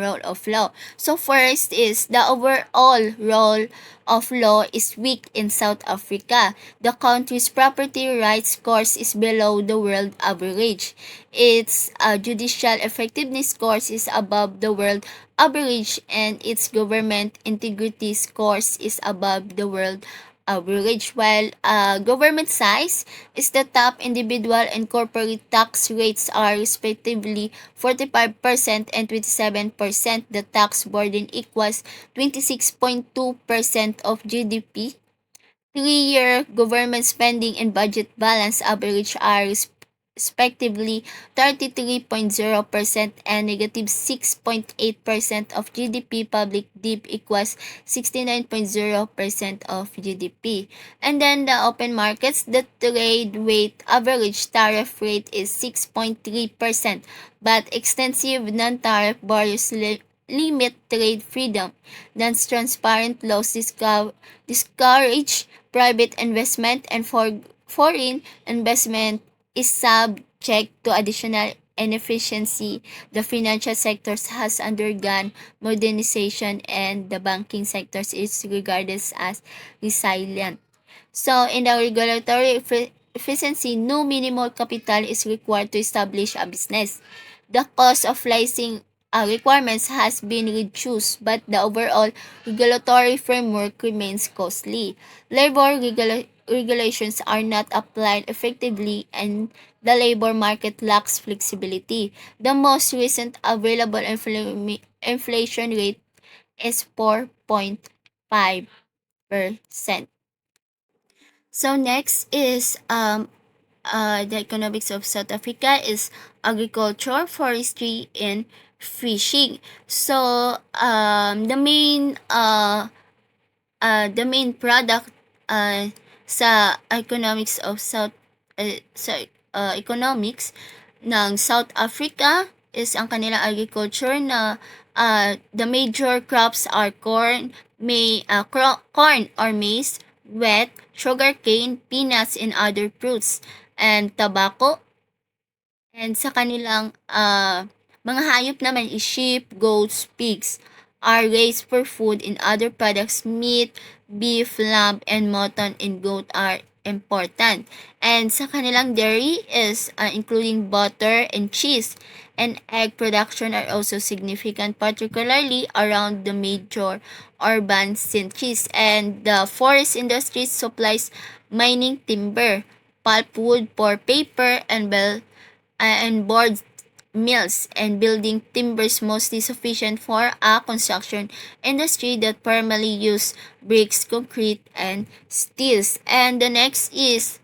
rule of law. So, first is the overall rule of law is weak in South Africa. The country's property rights scores is below the world average. Its judicial effectiveness scores is above the world average, and its government integrity scores is above the world average, while government size is the top individual and corporate tax rates are respectively 45% and 27%. The tax burden equals 26.2% of GDP. 3-year government spending and budget balance average are respectively 33.0% and negative 6.8% of GDP. Public debt equals 69.0% of GDP. And then the open markets, the trade weight average tariff rate is 6.3%, but extensive non-tariff barriers limit trade freedom. Non-transparent laws discourage private investment, and for foreign investment is subject to additional inefficiency. The financial sector has undergone modernization, and the banking sector is regarded as resilient. So, in the regulatory efficiency, no minimal capital is required to establish a business. The cost of licensing requirements has been reduced, but the overall regulatory framework remains costly. Labor regulations are not applied effectively, and the labor market lacks flexibility. The most recent available inflation rate is 4.5%. So next is the economics of South Africa is agriculture, forestry, and fishing. So the main product sa economics of economics ng South Africa is ang kanilang agriculture na the major crops are corn or maize, wheat, sugarcane, peanuts, and other fruits, and tobacco. And sa kanilang mga hayop naman is sheep, goats, pigs are raised for food, and other products, meat, beef, lamb, and mutton and goat are important. And sa kanilang dairy is including butter and cheese, and egg production are also significant, particularly around the major urban centers. And the forest industry supplies mining timber, pulpwood for paper, and board mills and building timbers mostly sufficient for a construction industry that primarily use bricks, concrete, and steels. And the next is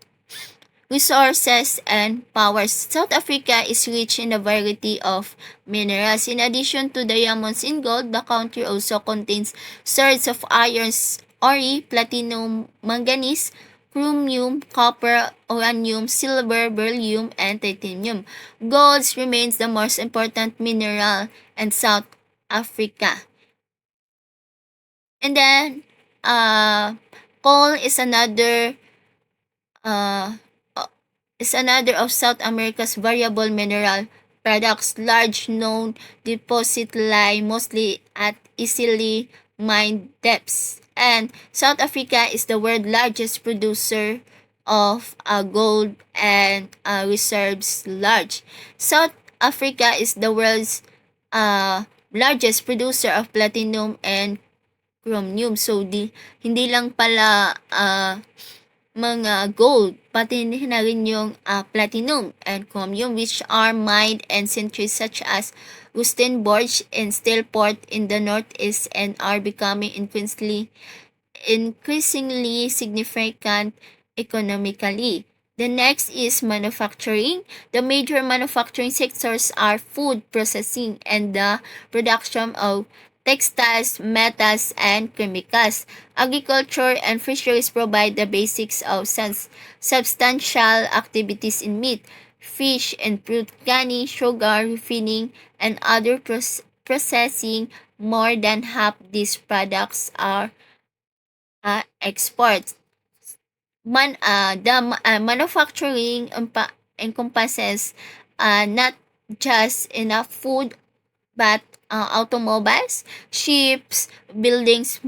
resources and powers. South Africa is rich in a variety of minerals. In addition to diamonds and gold, the country also contains sources of iron, ore, platinum, manganese, chromium, copper, uranium, silver, beryllium, and titanium. Gold remains the most important mineral in South Africa. And then, coal uh, is another of South America's variable mineral products. Large known deposits lie mostly at easily mined depths. And South Africa is the world's largest producer of gold, and reserves large. South Africa is the world's largest producer of platinum and chromium. So hindi lang pala mga gold, pati na rin yung platinum and chromium, which are mined in centuries such as Rustenburg and Steelport in the northeast, and are becoming increasingly significant economically. The next is manufacturing. The major manufacturing sectors are food processing and the production of textiles, metals, and chemicals. Agriculture and fisheries provide the basics of substantial activities in meat, fish, and fruit canning, sugar, refining, and other processing. More than half these products are export. Manufacturing encompasses not just enough food but automobiles, ships, buildings,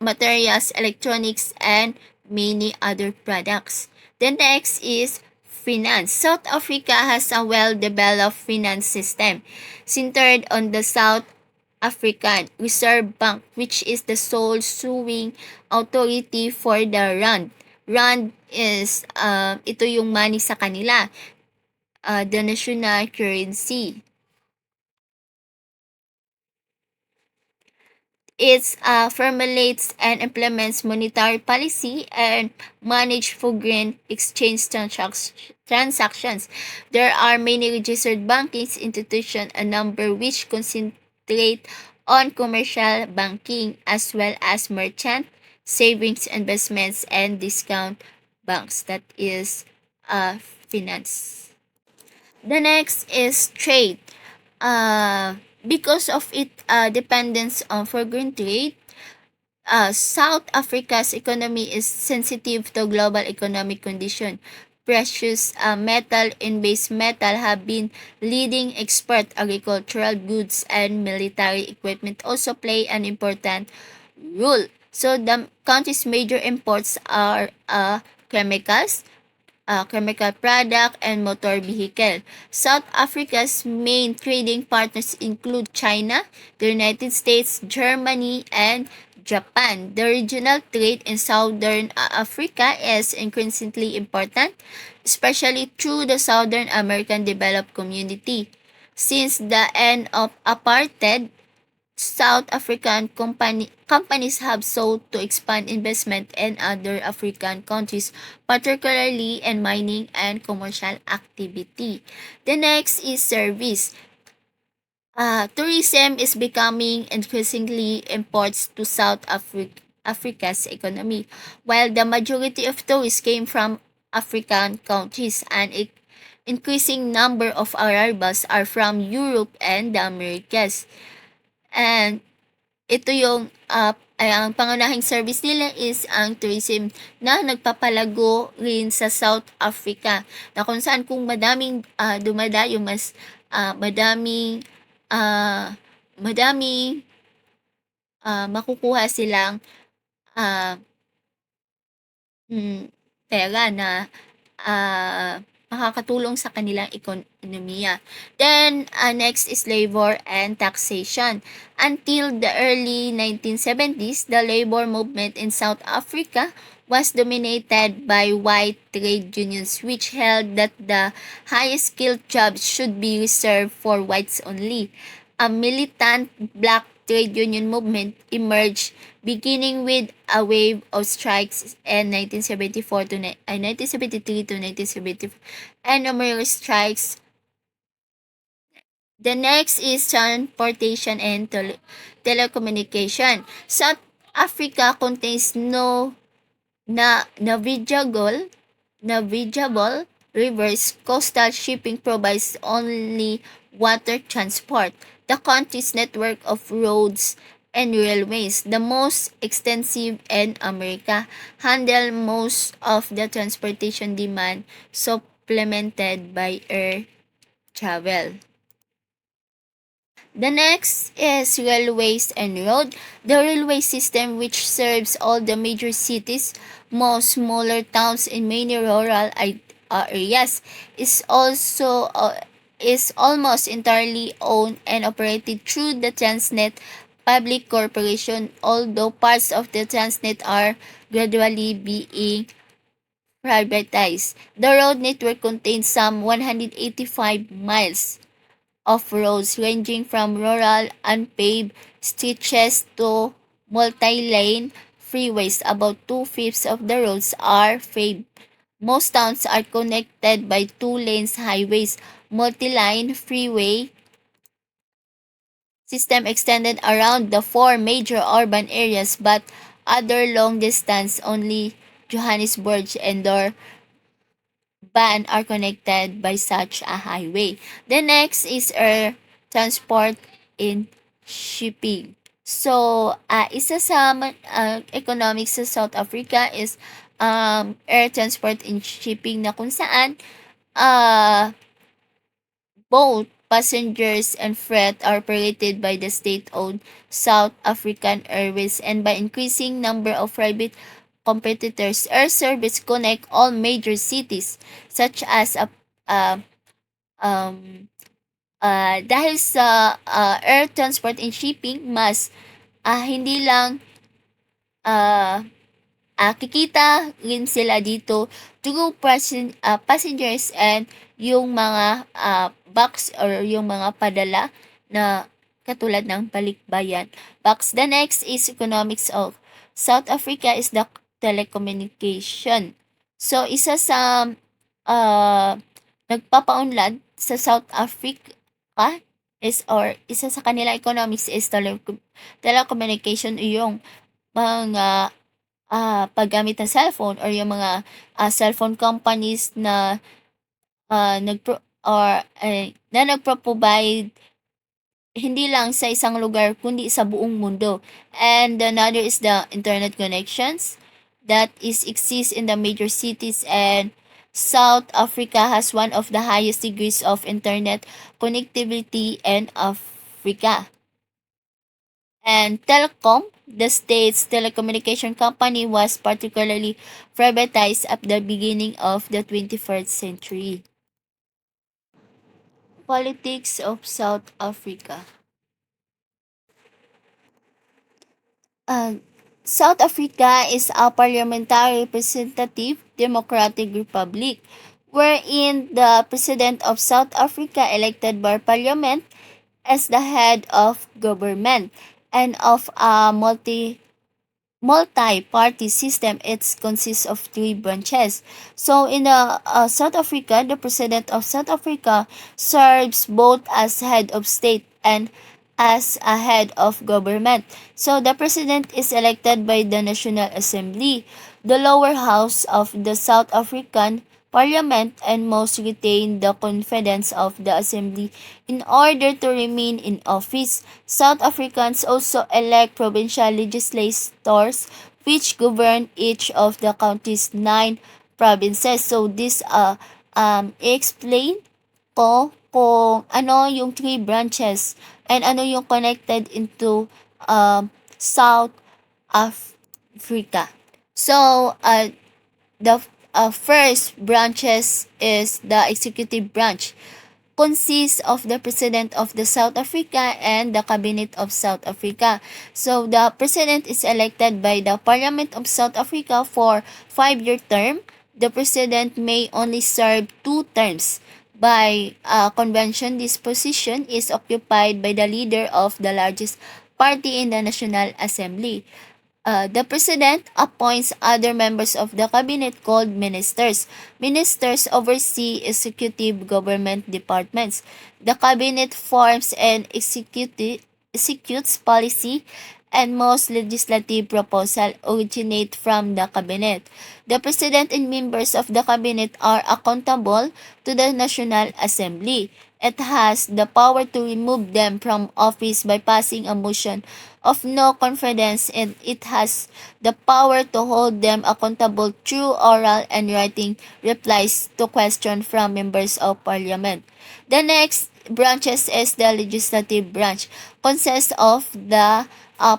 materials, electronics, and many other products. The next is finance. South Africa has a well-developed finance system centered on the South African Reserve Bank, which is the sole suing authority for the rand. Rand is, ito yung money sa kanila, the national currency. It formulates and implements monetary policy and manage foreign exchange transactions. There are many registered banking institutions, a number which concentrate on commercial banking as well as merchant, savings, investments, and discount banks. That is finance. The next is trade. Because of its dependence on foreign trade, South Africa's economy is sensitive to global economic condition. Precious metal and base metal have been leading export. Agricultural goods and military equipment also play an important role. So the country's major imports are chemicals, chemical product, and motor vehicle. South Africa's main trading partners include China, the United States, Germany, and Japan. The regional trade in Southern Africa is increasingly important, especially through the Southern American Developed Community. Since the end of apartheid, South African companies have sought to expand investment in other African countries, particularly in mining and commercial activity. The next is service. Tourism is becoming increasingly important to Africa's economy. While the majority of tourists came from African countries, an increasing number of arrivals are from Europe and the Americas. And ito yung ang pangunahing service nila is ang tourism na nagpapalago rin sa South Africa, na kung saan kung madaming dumadayo, mas madaming uh, madaming makukuha silang uh, pera na makakatulong sa kanilang ekonomiya. Then, next is labor and taxation. Until the early 1970s, the labor movement in South Africa was dominated by white trade unions, which held that the highest skilled jobs should be reserved for whites only. A militant black trade union movement emerged, beginning with a wave of strikes in 1973 to 1974, and numerous strikes. The next is transportation and telecommunication. South Africa contains no navigable rivers. Coastal shipping provides only water transport. The country's network of roads and railways, the most extensive in America, handle most of the transportation demand, supplemented by air travel. The next is railways and road. The railway system, which serves all the major cities, most smaller towns, and many rural areas, is almost entirely owned and operated through the Transnet Public Corporation, although parts of the Transnet are gradually being privatized. The road network contains some 185 miles of roads ranging from rural unpaved stretches to multi-lane freeways. About two-fifths of the roads are paved. Most towns are connected by two-lane highways. Multi-line freeway system extended around the four major urban areas, but other long distance only Johannesburg and Durban are connected by such a highway. The next is air transport in shipping. Isa sa economics sa South Africa is air transport and shipping na kung saan uh, both passengers and freight are operated by the state-owned South African Airways, and by increasing number of private competitors, air service connect all major cities such as uh, um, dahil sa air transport and shipping, mas hindi lang uh, kikita rin sila dito through passengers and yung mga box or yung mga padala na katulad ng balikbayan. Box. The next is economics of South Africa is the telecommunication. So, isa sa uh, nagpapaunlad sa South Africa is or isa sa kanila economics is telecommunication o yung mga paggamit ng cellphone or yung mga cellphone companies na nagpro-provide hindi lang sa isang lugar kundi sa buong mundo. And another is the internet connections that is exist in the major cities, and South Africa has one of the highest degrees of internet connectivity in Africa. And Telkom, the state's telecommunication company, was particularly privatized at the beginning of the 21st century. Politics of South Africa. Uh, South Africa is a parliamentary representative democratic republic wherein the president of South Africa elected by parliament as the head of government and of a multi-party system. It consists of three branches. So in the South Africa, the president of South Africa serves both as head of state and as a head of government. So the president is elected by the National Assembly, the lower house of the South African Parliament, and most retain the confidence of the Assembly in order to remain in office. South Africans also elect provincial legislators which govern each of the country's 9 provinces. So this explain ko kung ano yung three branches and ano yung connected into South Africa. So the first branches is the executive branch, consists of the President of the South Africa and the Cabinet of South Africa. So the President is elected by the Parliament of South Africa for 5-year term. The President may only serve 2 terms. By convention, this position is occupied by the leader of the largest party in the National Assembly. The President appoints other members of the cabinet called ministers. Ministers oversee executive government departments. The cabinet forms and executes policy, and most legislative proposals originate from the cabinet. The President and members of the cabinet are accountable to the National Assembly. It has the power to remove them from office by passing a motion of no confidence, and it has the power to hold them accountable through oral and writing replies to questions from members of parliament. The next branches is the legislative branch, consists of the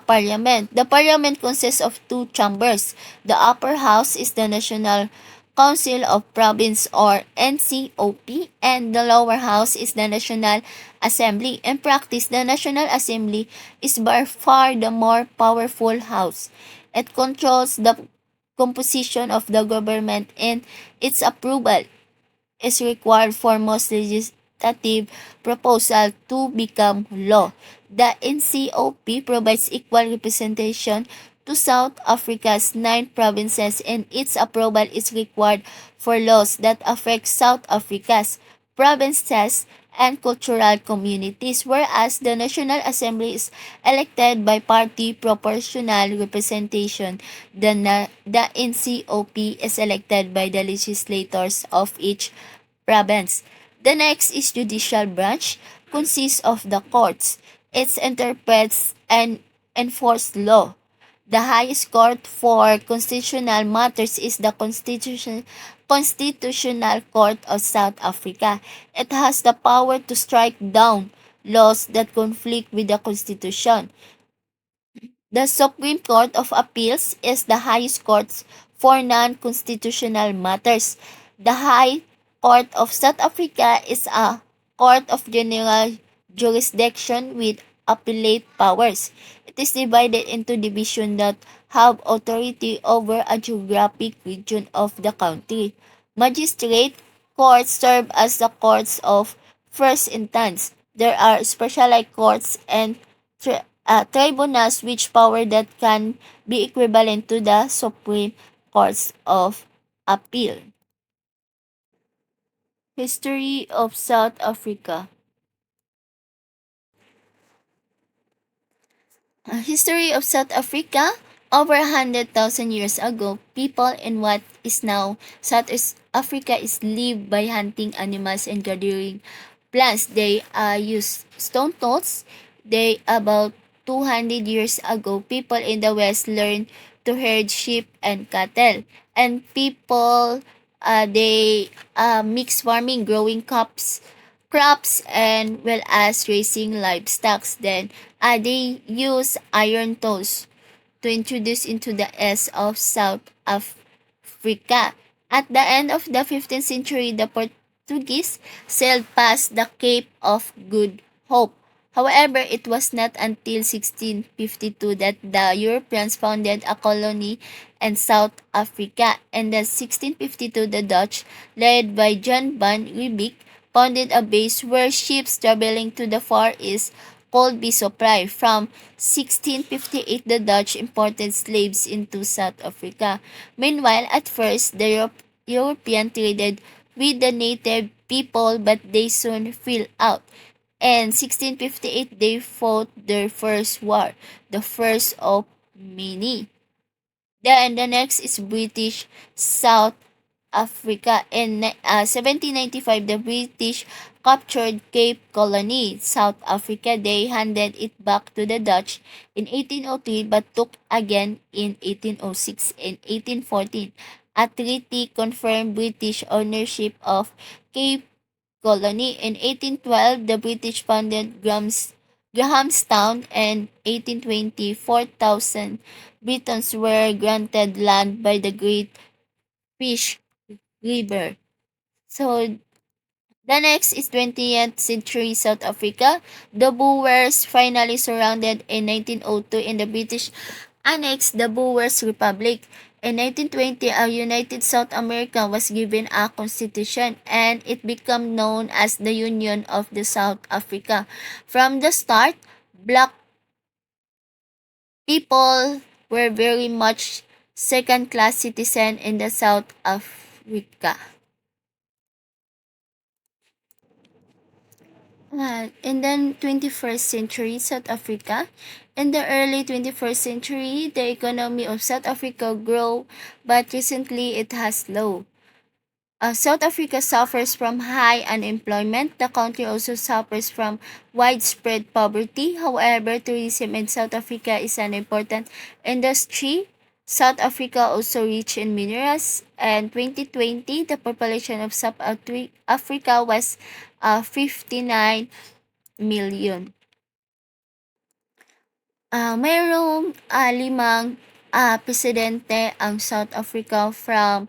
parliament. The parliament consists of 2 chambers. The upper house is the National Council of Province or NCOP, and the lower house is the National Assembly. In practice, the National Assembly is by far the more powerful house. It controls the composition of the government, and its approval is required for most legislative proposal to become law. The NCOP provides equal representation to South Africa's 9 provinces, and its approval is required for laws that affect South Africa's provinces and cultural communities, whereas the National Assembly is elected by party proportional representation. The NCOP is elected by the legislators of each province. The next is judicial branch, consists of the courts. It interprets and enforce law. The highest court for constitutional matters is the Constitutional Court of South Africa. It has the power to strike down laws that conflict with the Constitution. The Supreme Court of Appeals is the highest court for non-constitutional matters. The High Court of South Africa is a court of general jurisdiction with appellate powers. It is divided into divisions that have authority over a geographic region of the country. Magistrate courts serve as the courts of first instance. There are specialized courts and tribunals which power that can be equivalent to the Supreme Courts of Appeal. History of South Africa. History of South Africa. Over 100,000 years ago, people in what is now South Africa is lived by hunting animals and gathering plants. They use stone tools. They about 200 years ago, people in the West learned to herd sheep and cattle. And people they mix farming, growing crops and well as raising livestock. Then they use iron tools to introduce into the east of South Africa. At the end of the 15th century, the Portuguese sailed past the Cape of Good Hope. However, it was not until 1652 that the Europeans founded a colony in South Africa. In the 1652, the Dutch, led by John van Riebeeck, founded a base where ships traveling to the Far East could be supplied. From 1658, the Dutch imported slaves into South Africa. Meanwhile, at first, the European traded with the native people, but they soon fell out. In 1658, they fought their first war, the first of many. Then the next is British South Africa. In 1795, the British captured Cape Colony, South Africa. They handed it back to the Dutch in 1803 but took again in 1806 and 1814. A treaty confirmed British ownership of Cape Colony. In 1812, the British founded Grahamstown, and 1820, 4,000 Britons were granted land by the Great Fish River. So the next is 20th century South Africa. The Boers finally surrounded in 1902 in the British annexed the Boers Republic. In 1920, a united South America was given a constitution and it became known as the Union of the South Africa. From the start, black people were very much second-class citizens in the South Africa. In the 21st century, South Africa. In the early 21st century, the economy of South Africa grew, but recently it has slowed. South Africa suffers from high unemployment. The country also suffers from widespread poverty. However, tourism in South Africa is an important industry. South Africa also rich in minerals. In 2020, the population of South Africa was 59 million. Mayroong limang presidente ang South Africa from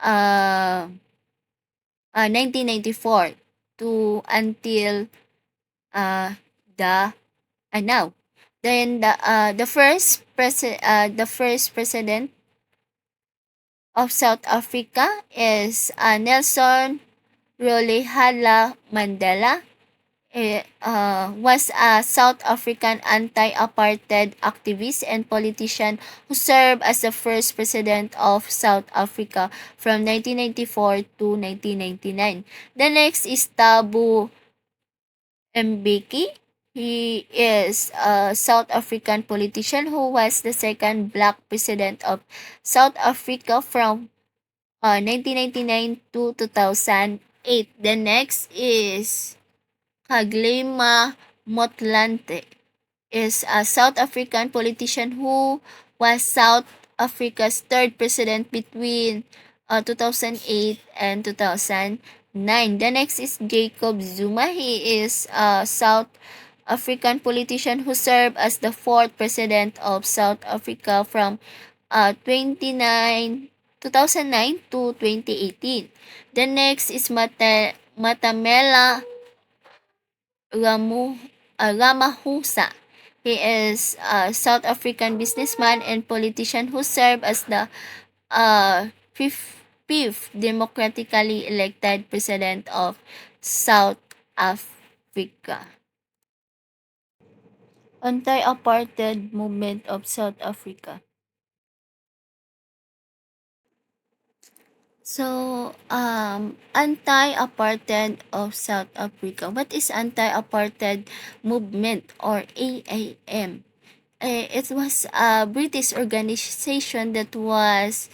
1994 to until the now. Then the first president of South Africa is Nelson Rolihlahla Mandela. Was a South African anti-apartheid activist and politician who served as the first president of South Africa from 1994 to 1999. The next is Thabo Mbeki. He is a South African politician who was the second black president of South Africa from 1999 to 2008. The next is Kgalema Motlanthe. is a South African politician who was South Africa's third president between 2008 and 2009. The next is Jacob Zuma. He is a South African politician who served as the fourth president of South Africa from 2009 to 2018. The next is Matamela Ramaphosa. He is a South African businessman and politician who served as the fifth democratically elected president of South Africa. Anti-apartheid movement of South Africa. So, anti-apartheid of South Africa. What is anti-apartheid movement or AAM? It was a British organization that was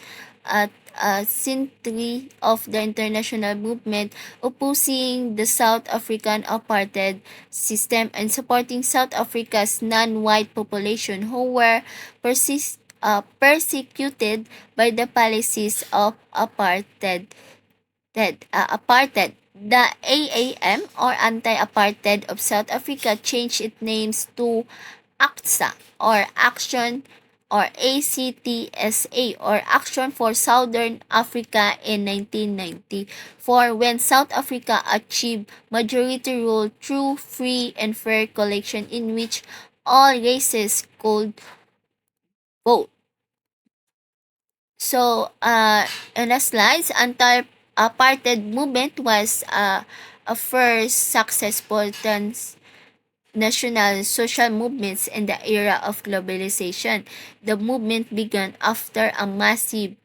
at a century of the international movement opposing the South African apartheid system and supporting South Africa's non-white population who were persecuted by the policies of apartheid. The AAM or Anti-Apartheid of South Africa changed its names to ACTSA or Action or ACTSA or Action for Southern Africa in 1994 when South Africa achieved majority rule through free and fair election in which all races could vote. So, in the slides, anti-apartheid movement was a first successful national social movements in the era of globalization. The movement began after a massive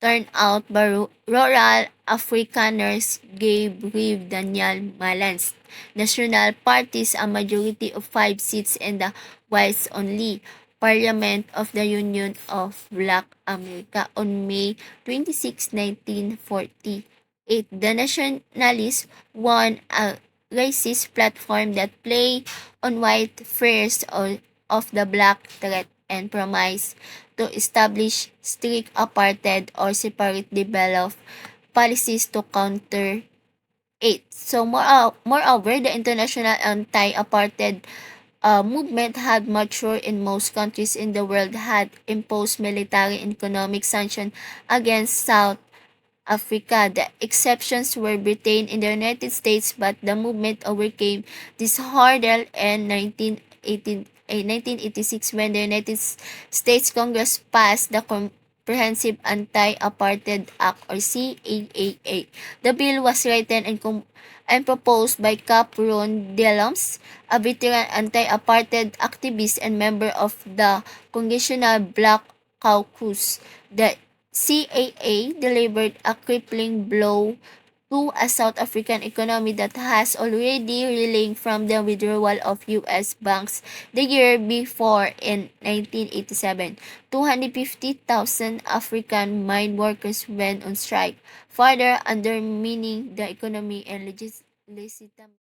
turnout by rural Afrikaners gave Rev Daniel Malan's national parties a majority of 5 seats in the whites-only Parliament of the Union of Black America on May 26, 1948. The Nationalists won a racist platform that played on white fears of the black threat and promised to establish strict apartheid or separate developed policies to counter it. So moreover, the international anti-apartheid movement had matured in most countries in the world, had imposed military and economic sanctions against South Africa. The exceptions were Britain and the United States, but the movement overcame this hurdle in 1986 when the United States Congress passed the Comprehensive Anti-Apartheid Act or CAAA. The bill was written and proposed by Ron Dellums, a veteran anti-apartheid activist and member of the Congressional Black Caucus. The CAA delivered a crippling blow to a South African economy that has already reeling from the withdrawal of U.S. banks the year before in 1987. 250,000 African mine workers went on strike, further undermining the economy and legitimate